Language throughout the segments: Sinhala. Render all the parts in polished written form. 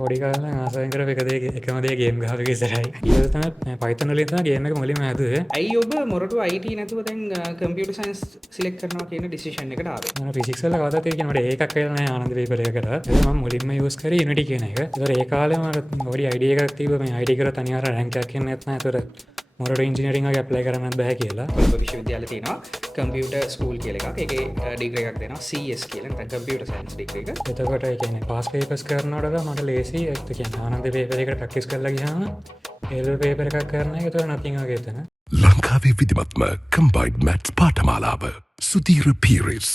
පොඩි කාලේ ආසයෙන් කරපු එකම දේ ගේම් ගහපු එක ඉස්සරහයි. ඊට තමයි Python වලින් තමයි ගේම් එක මුලින්ම හැදුවේ. ඇයි ඔබ මොරටු IT නැතුව දැන් කම්පියුටර් සයන්ස් සිලෙක්ට් කරනවා කියන ඩිසිෂන් එකට ආවේ? මම ෆිසික්ස් වල කවදාවත් ඒක මට ඒකක් කියලා නැහැ ආනන්ද පේපර් එකකට. ඒක මම මුලින්ම යූස් කරේ Unity කියන එක. ඒතර ඒ කාලේ මට පොඩි අයිඩියා එකක් තිබ්බා මේ IT කරත් අනිවාර්ය රැන්ක් එකක් එන්නේ නැත්නම් ඒතර මොරටු ඉන්ජිනියරින් වගේ ඇප්ලයි කරන්නත් බෑ කියලා. කොළඹ විශ්වවිද්‍යාලයේ තියෙනවා කම්පියුටර් ස්කූල් කියලා එකක්. ඒකේ ඩිග්‍රී එකක් දෙනවා CS කියලා. නැත්නම් කම්පියුටර් සයන්ස් ඩිග්‍රී එක. එතකොට ඒ කියන්නේ පාස් පේපර්ස් කරනකොට මට ලේසි ඒ කියන්නේ ආනන්ද පේපර් එකට ප්‍රැක්ටිස් කරලා ගියාම ඒල් පේපර් එකක් කරන එක ඒතර නතිං වගේ එතන. ලංකාවේ විධිමත්ම කම්බයින්ඩ් මැත්ස් පාඨමාලාව සුධීර පීරිස්.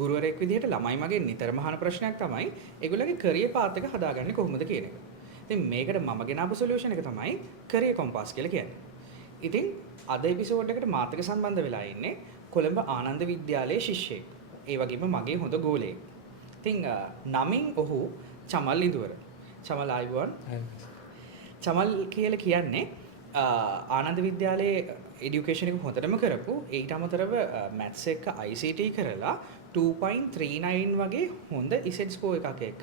ගුරුවරයෙක් විදිහට ළමයි මගෙන් නිතරම අහන ප්‍රශ්නයක් තමයි ඒගොල්ලන්ගේ කරියර් පාත් එක හදාගන්නේ කොහොමද කියන එක. ඉතින් මේකට මම ගෙනාපු සොලියුෂන් එක තමයි කරියර් කොම්පාස් කියලා කියන්නේ. ඉතින් අද එපිසෝඩ් එකට මාත් එක්ක සම්බන්ධ වෙලා ඉන්නේ කොළඹ ආනන්ද විද්‍යාලයේ ශිෂ්‍යෙක්. ඒ වගේම මගේ හොඳ ගෝලයෙක්. ඉතින් නමින් ඔහු චමල් ඉදුවර. චමල් ආයුබෝවන්. චමල් කියලා කියන්නේ ආනන්ද විද්‍යාලයේ එඩියුකේෂන් එක හොඳටම කරපු ඊට අමතරව මැත්ස් එක ICT කරලා 2.39 වගේ හොඳ ඉසෙට් ස්කෝර් එකක් එක්ක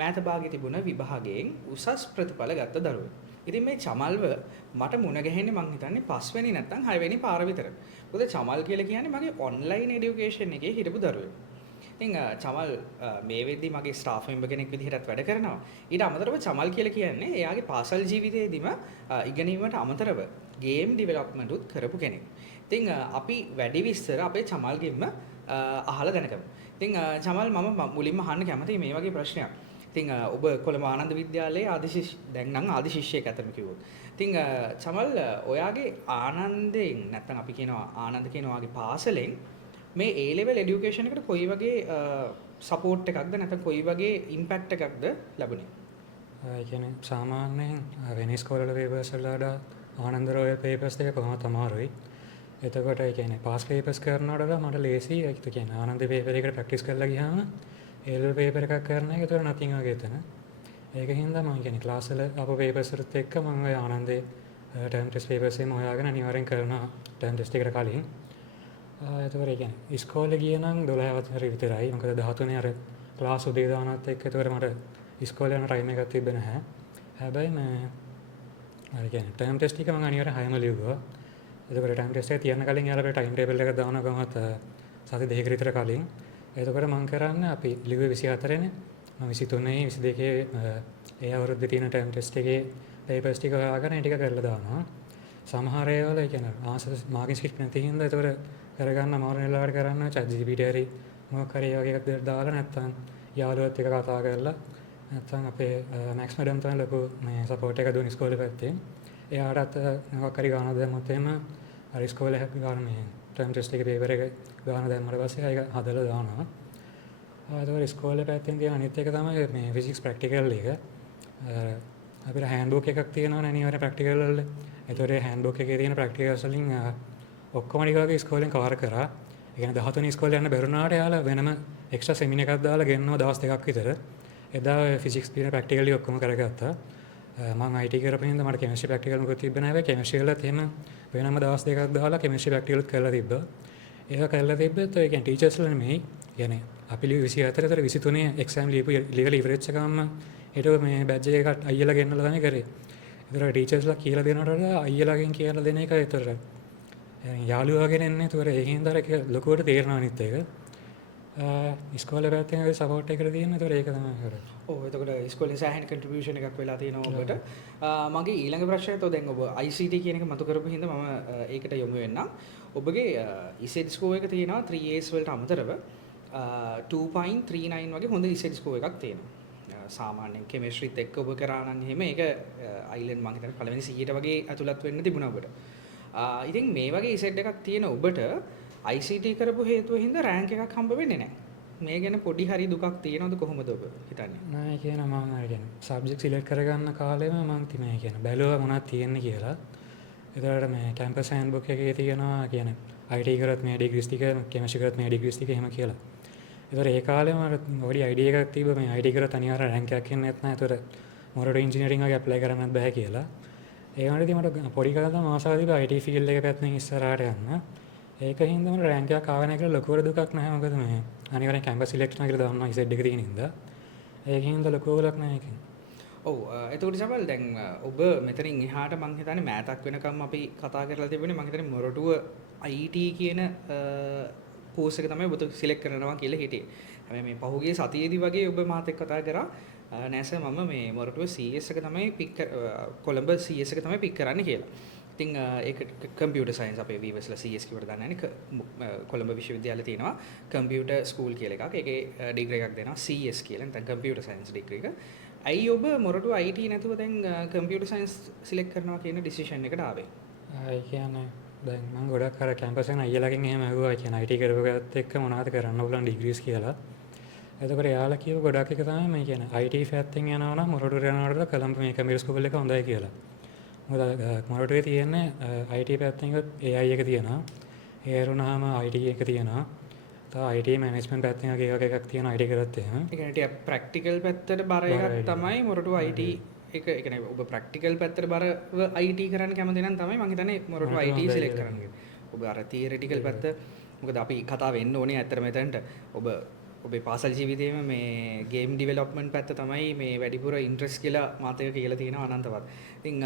මෑත භාගයේ තිබුණ විභාගයෙන් උසස් ප්‍රතිඵල ගත්ත දරුවෙක්. ඉතින් මේ චමල්ව මට මුණ ගැහෙන්නේ මං හිතන්නේ 5 වෙනි නැත්නම් 6 වෙනි පාර විතර. මොකද චමල් කියලා කියන්නේ මගේ ඔන්ලයින් එඩියුකේෂන් එකේ හිටපු දරුවෙක්. ඉතින් චමල් මේ වෙද්දි මගේ ස්ටාෆ් මෙම්බර් කෙනෙක් විදිහටත් වැඩ කරනවා. ඊට අමතරව චමල් කියලා කියන්නේ එයාගේ පාසල් ජීවිතයේදීම ඉගෙනීමට අමතරව ගේම් ඩෙවලොප්මන්ට් උත් කරපු කෙනෙක්. ඉතින් අපි වැඩි විස්තර අපේ චමල්ගෙන්ම අහලා දැනගමු. ඉතින් චමල් මම මුලින්ම අහන්න කැමතියි මේ වගේ ප්‍රශ්නයක්. ඉතින් ඔබ කොළඹ ආනන්ද විද්‍යාලයේ දැන් නම් ආදි ශිෂ්‍යයෙක් අතරම කිව්වොත්. ඉතින් චමල් ඔයාගේ ආනන්දයෙන් නැත්නම් අපි කියනවා ආනන්ද කියන ඔයාගේ පාසලෙන් මේ A level education එකට කොයි වගේ සපෝට් එකක්ද නැත්නම් කොයි වගේ ඉම්පැක්ට් එකක්ද ලැබුණේ? ඒ කියන්නේ සාමාන්‍යයෙන් වෙන ස්කෝලවල පේපර්ස් වලට වඩා ආනන්ද රෝයල් පේපර්ස් දෙක කොහොමද අමාරුයි. එතකොට ඒ කියන්නේ පාස් පේපර්ස් කරනකොට මට ලේසි. ඒ කියන්නේ ආනන්ද පේපර් එකට ප්‍රැක්ටිස් කරලා ගියාම ඒල් පේපර් එකක් කරන එක ඒතර නතිං වගේ එතන. ඒක හින්දා මම කියන්නේ ක්ලාස් වල අපේ පේපර්ස් වලත් එක්ක මම ඔය ආනන්දේ ටර්ම් ටෙස්ට් පේපර්ස් එකම හොයාගෙන අනිවාර්යෙන් කරනවා ටර්ම් ටෙස්ට් එකට කලින්. එතකොට ඒ කියන්නේ ඉස්කෝලේ ගියේ නම් 12 වසරේ විතරයි. මොකද 13 අර ක්ලාස් උදේ දානත් එක්ක ඒතකොට මට ඉස්කෝලේ යන ටයිම් එකක් තිබ්බේ නැහැ. හැබැයි මම අර කියන්නේ ටර්ම් ටෙස්ට් එක මම අනිවාර්යෙන් 6ම ලිව්වා. එතකොට ටයිම් ටෙස්ට් එක තියන්න කලින් යාළුවා ටයිම් ටේබල් එක දානවා කොහොමද සති දෙකකට විතර කලින්. එතකොට මම කරන්නේ අපි ලිව්වේ 24නේ. මම 23යි 22 ඒ අවුරුද්දේ තියෙන ටයිම් ටෙස්ට් එකේ පේපර්ස් ටික හොයාගෙන ඒ ටික කරලා දානවා. සමහර ඒවාල ඒ කියන්නේ ආන්සර් මාකින් ස්කිප් නැති හින්දා එතකොට කරගන්න අමාරු වෙලාවට කරන්න chat GPT හරි මොකක් හරි වගේ එකක් දාලා නැත්නම් යාළුවත් එක්ක කතා කරලා නැත්නම් අපේ මැක්ස් මැඩම් තමයි ලොකු මේ සපෝට් එක දුන්නේ ඉස්කෝලේ පැත්තෙන්. එයාටත් මොකක් හරි ගානක් දැම්මොත් එහෙම අර ඉස්කෝලේ ගාන මේ ටර්ම් ටෙස්ට් එකේ පේපර් එක ගාන දැම්මට පස්සේ ඒක හදලා දානවා. ඒතකොට ඉස්කෝලේ පැත්තෙන් තියෙන අනිත් එක තමයි මේ ෆිසික්ස් ප්‍රැක්ටිකල් එක. අපිට හෑන්ඩ්බුක් එකක් තියෙනවනේ අනිවාර්ය ප්‍රැක්ටිකල් වල. ඒතකොට ඒ හෑන්ඩ්බුක් එකේ තියෙන ප්‍රැක්ටිකල්ස් වලින් ඔක්කොම ටික වගේ ඉස්කෝලෙන් කවර් කරා. ඒ කියන්නේ 13 ඉස්කෝලේ යන්න බැරුණාට යාලා වෙනම එක්ස්ට්‍රා සෙමින එකක් දාලා ගෙන්නනවා දවස් දෙකක් විතර. එදා ෆිසික්ස් තියෙන ප්‍රැක්ටිකල් ටික ඔක්කොම කරගත්තා. මම IT කරපු හින්දා මට කෙමිස්ට්‍රි ප්‍රැක්ටිකල් මොකද තිබ්බේ නැහැ. කෙමිස්ට්‍රි වලත් එහෙම වෙනම දවස් දෙකක් දාලා කෙමිස්ට්‍රි ප්‍රැක්ටිකල් කරලා තිබ්බා. ඒක කරලා තිබ්බත් ඒ කියන්නේ ටීචර්ස්ලා නෙමෙයි. කියන්නේ අපි 24 තර 23 එක්සෑම් ලියපු ලීගල් ඉවරෙච්ච ගමන් ඊට මේ බැජ් එකකට අයියලා ගෙන්නලා තමයි කරේ. ඒතර ටීචර්ස්ලා කියලා දෙනවට වඩා අයියලාගෙන් කියලා දෙන එක ඒතර යාළුවාගෙන එන්නේ. ඒතර ඒකෙන් දර එක ලොකුවට තේරෙනවා අනිත් එක. ඉස්කෝලේ පැත්තෙන් ඒ සපෝට් එකට තියෙන. ඒතර ඒක තමයි කරේ. ඔව් එතකොට ඉස්කෝලේ සෑහෙන කන්ට්‍රිබියුෂන් එකක් වෙලා තියෙනවා ඔබට. මගේ ඊළඟ ප්‍රශ්නය තෝ දැන් ඔබ ICT කියන එක මතු කරපු හින්දා මම ඒකට යොමු වෙන්නම්. ඔබගේ ඉසෙට් ස්කෝර් එක තියෙනවා 3As වලට අමතරව 2.39 වගේ හොඳ ඉසෙට් ස්කෝර් එකක් තියෙනවා. සාමාන්‍යයෙන් කෙමිස්ට්‍රිත් එක්ක ඔබ කරා නම් එහෙම ඒක අයිලන්ඩ් මම හිතන්නේ පළවෙනි 100ට වගේ ඇතුළත් වෙන්න තිබුණා ඔබට. ඉතින් මේ වගේ ඉසෙට් එකක් තියෙන ඔබට ICT කරපු හේතුව හින්දා රෑන්ක් එකක් හම්බ වෙන්නේ නැහැ. මේ ගැන පොඩි හරි දුකක් තියෙනවද කොහොමද ඔබ හිතන්නේ? නෑ කියන මම අර කියන්නේ සබ්ජෙක්ට් සිලෙක්ට් කරගන්න කාලෙම මම තිමේ කියන බැලුවා මොනවද තියෙන්නේ කියලා. ඒතරට මේ කැම්පස් හෑන්ඩ්බුක් එකේ තියෙනවා කියන්නේ IT කරත් මේ ඩිග්‍රීස් ටික කෙමිස්ට්‍රි කරත් මේ ඩිග්‍රීස් ටික එහෙම කියලා. ඒතර ඒ කාලේ මට පොඩි අයිඩියා එකක් තිබ්බා මේ IT කරත් අනිවාර්ය රෑන්ක් එකක් එන්නේ නැත්නම් ඒතර මොරටු ඉන්ජිනියරින් වගේ ඇප්ලයි කරන්නත් බෑ කියලා. ඒ වගේදී මට පොඩි කාලේ තමයි ආසාව තිබ්බා IT ෆීල්ඩ් එක පැත්තෙන් ඉස්සරහට යන්න. ඒක හින්දාම රෑන්ක් එකක් ආව නැහැ කියලා ලොකුවට දුකක් නැහැ. මොකද මේ අනිවාර්යෙන් කැම්පස් සිලෙක්ට් කරනවා කියලා දානවා ඉසෙඩ් එක තියෙන හින්දා. ඒක හින්දා ලොකු වලක් නැහැ ඒකෙන්. ඔව් එතකොට සමල් දැන් ඔබ මෙතනින් එහාට මං හිතන්නේ මෑතක් වෙනකම් අපි කතා කරලා තිබුණේ මං හිතන්නේ මොරටුව IT කියන කෝස් එක තමයි ඔබ සිලෙක්ට් කරනවා කියලා හිටියේ. හැබැයි මේ පහුගිය සතියේදී වගේ ඔබ මාත් එක්ක කතා කරා නෑ සර් මම මේ මොරටුව CS එක තමයි කොළඹ CS එක තමයි පික් කරන්න කියලා. ඉතින් ඒක කම්පියුටර් සයන්ස් අපේ වීවර්ස්ලා CS කිව්වට දන්නේ නැහැ. කොළඹ විශ්වවිද්‍යාලයේ තියෙනවා කම්පියුටර් ස්කූල් කියලා එකක්. ඒකේ ඩිග්‍රී එකක් දෙනවා CS කියලා. නැත්නම් කම්පියුටර් සයන්ස් ඩිග්‍රී එක. ඇයි ඔබ මොරටුව IT නැතුව දැන් කම්පියුටර් සයන්ස් සිලෙක්ට් කරනවා කියන ඩිසිෂන් එකට ආවේ? ඒ කියන්නේ දැන් මම ගොඩක් අර කැම්පස් එකෙන් අයියලාගෙන් එහෙම ඇහුවා. ඒ කියන්නේ IT කරපුවත් එක්ක මොනවද කරන්න ඕගොල්ලන් ඩිග්‍රීස් කියලා. එතකොට එයාලා කියව ගොඩක් එක තමයි මේ කියන්නේ IT පැත්තෙන් යනවා නම් මොරටුව යනවට කොළඹ මේ කම්පියුටර් ස්කූල් එක හොඳයි කියලා. මොකද මොරටුවේ තියෙන්නේ IT පැත්තෙන් AI එක තියෙනවා. ඒ වුණාම IT එක තියෙනවා. තව IT මැනේජ්මන්ට් පැත්තෙන් වගේ එකක් තියෙනවා IT කරත් එහෙම. ඒ කියන්නේ ටික ප්‍රැක්ටිකල් පැත්තට බර එකක් තමයි මොරටුව IT එක. ඒ කියන්නේ ඔබ ප්‍රැක්ටිකල් පැත්තට බරව IT කරන්න කැමති නම් තමයි මම හිතන්නේ මොරටුව IT සිලෙක්ට් කරන්න. ඔබ අර තියරිටිකල් පැත්ත මොකද අපි කතා වෙන්න ඕනේ ඇත්තට මෙතනට. ඔබේ පාසල් ජීවිතයේම මේ ගේම් ඩිවෙලොප්මන්ට් පැත්ත තමයි මේ වැඩිපුර ඉන්ට්‍රස්ට් කියලා මාතක කියලා තියෙනවා අනන්තවත්. ඉතින්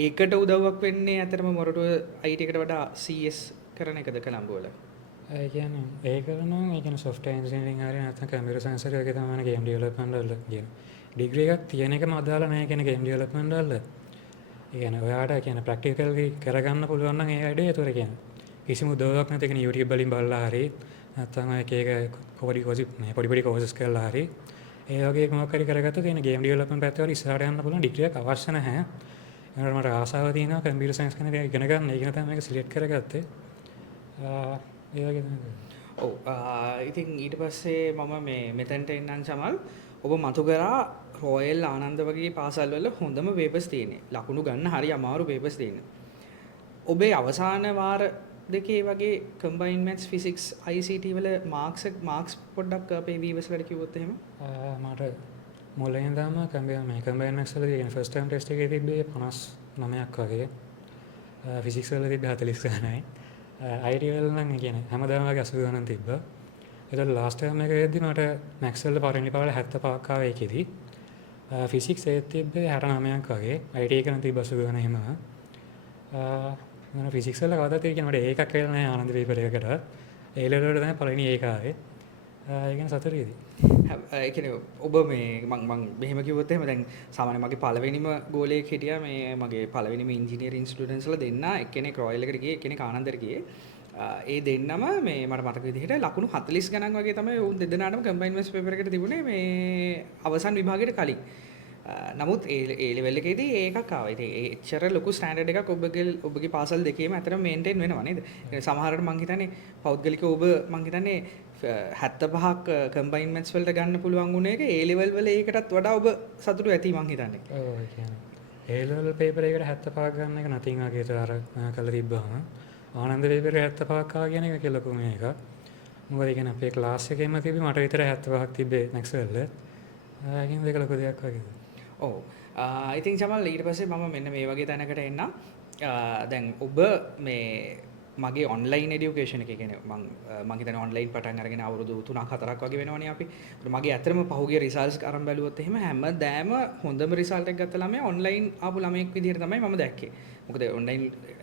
ඒකට උදව්වක් වෙන්නේ ඇත්තටම මොරටුව IT එකට වඩා CS කරන එකද කොළඹ වල? ඒ කියන්නේ ඒක නම් ඒ කියන්නේ software engineering හරිය නැත්නම් computer science හරිය වගේ තමයි game development වල කියන. ඩිග්‍රී එකක් තියෙන එකම අදාළ නැහැ කියන game development වල. ඒ කියන්නේ ඔයාට කියන්නේ practically කරගන්න පුළුවන් නම් ඒ වැඩේ ඒතර කියන්නේ. කිසිම උදව්වක් නැති කෙනෙක් YouTube වලින් බලලා හරි නැත්නම් එක පොඩි කෝසස් කරලා හරි ඒ වගේ මොකක් හරි කරගත්තොත් තියෙන game development පැත්තේ වල ඉස්සරහට යන්න පුළුවන් ඩිග්‍රී එකක් අවශ්‍ය නැහැ. ඒකට මට ආසාව තියෙනවා computer science කෙනෙක් ඉගෙන ගන්න. ඒක තමයි මේක select කරගත්තේ. ඒ වගේ තමයි. ඔව් ඉතින් ඊට පස්සේ මම මේ මෙතනට එන්නම් සමල් ඔබ මතු කරා රොයල් ආනන්ද වගේ පාසල් වල හොඳම පේපර්ස් තියෙන්නේ. ලකුණු ගන්න හරි අමාරු පේපර්ස් තියෙන්නේ. ඔබේ අවසාන වාර දෙකේ වගේ කම්බයින්ඩ් මැත්ස් ෆිසික්ස් ICT වල මාක්ස් පොඩ්ඩක් අපේ වීවර්ස් වලට කිව්වොත් එහෙම මට මුලින් ඉඳන්ම කම්බයින්ඩ් මැත්ස් වල තියෙන ෆස්ට් ටර්ම් ටෙස්ට් එකේ තිබ්බේ 59ක් වගේ. ෆිසික්ස් වල තිබ්බේ 40 ගණනයි. IT වල නම් කියන්නේ හැමදාම වගේ 80 ගණන් තිබ්බා. ඒතකොට ලාස්ට් ටර්ම් එක වෙද්දි මට මැත්ස් වල පළවෙනි පාඩම 75ක් ආවා ඒකෙදි. ෆිසික්ස් ඒත් තිබ්බේ 69ක් වගේ. IT එක නම් තිබ්බ 80 ගණන් එහෙම. මම ෆිසික්ස් වල කවදාවත් ඒ කියන්නේ මට ඒකක් වෙලා නැහැ ආනන්ද පේපර් එකකට. ඒ ලෙවල් වලට තමයි පළවෙනි ඒක ආවේ. ඒ කියන්නේ සතුටුයිද? ඒ කියන්නේ ඔබ මේ මං මෙහෙම කිව්වොත් එහෙම දැන් සාමාන්‍ය මගේ පළවෙනිම ගෝලයක් හිටියා මේ මගේ පළවෙනිම ඉන්ජිනියරින් ස්ටුඩන්ට්ස් වල දෙන්න එක්කෙනෙක් රොයල් එකට ගියේ එක්කෙනෙක් ආනන්දට ගියේ. ඒ දෙන්නම මේ මට මතක විදිහට ලකුණු 40 ගණන් වගේ තමයි උන් දෙදෙනාටම කම්බයින්ඩ් මැත්ස් පේපර් එකට තිබුණේ මේ අවසන් විභාගයට කලින්. නමුත් ඒ ලෙවල් එකේදී ඒකක් ආවා. ඉතින් ඒ එච්චර ලොකු ස්ටෑන්ඩඩ් එකක් ඔබගේ පාසල් දෙකේම අතරම මේන්ටේන් වෙනවා නේද? සමහරවිට මං හිතන්නේ පෞද්ගලිකව ඔබ මං හිතන්නේ 75ක් කම්බයින්ඩ් මැත්ස් වලට ගන්න පුළුවන් වුණ එක ඒ ලෙවල් වල ඒකටත් වඩා ඔබ සතුටු ඇති මං හිතන්නේ. ඔව් ඒ කියන්නේ ඒ ලෙවල් පේපර් එකට 75ක් ගන්න එක නතින් වගේ අර කළා තිබ්බහම ආනන්ද පේපර් 75ක් ආව කියන එක කියලා ලොකු මේක. මොකද ඒ කියන්නේ අපේ ක්ලාස් එකේම තිබ්බේ මට විතර 75ක් තිබ්බේ මැත්ස් වල. ඒකින් දෙක ලොකු දෙයක් වගේ. ඔව් ඉතින් ජමල් ඊට පස්සේ මම මෙන්න මේ වගේ තැනකට එන්නම්. දැන් ඔබ මේ මගේ ඔන්ලයින් එඩියුකේෂන් එක කියන්නේ මම හිතන්නේ ඔන්ලයින් පටන් අරගෙන අවුරුදු 3-4ක් වගේ වෙනවනේ අපි. මගේ ඇත්තටම පහුගිය රිසල්ට්ස් අරන් බැලුවොත් එහෙම හැමදාම හොඳම රිසල්ට් එකක් ගත්ත ළමයා ඔන්ලයින් ආපු ළමයෙක් විදිහට තමයි මම දැක්කේ. මොකද ඔන්ලයින්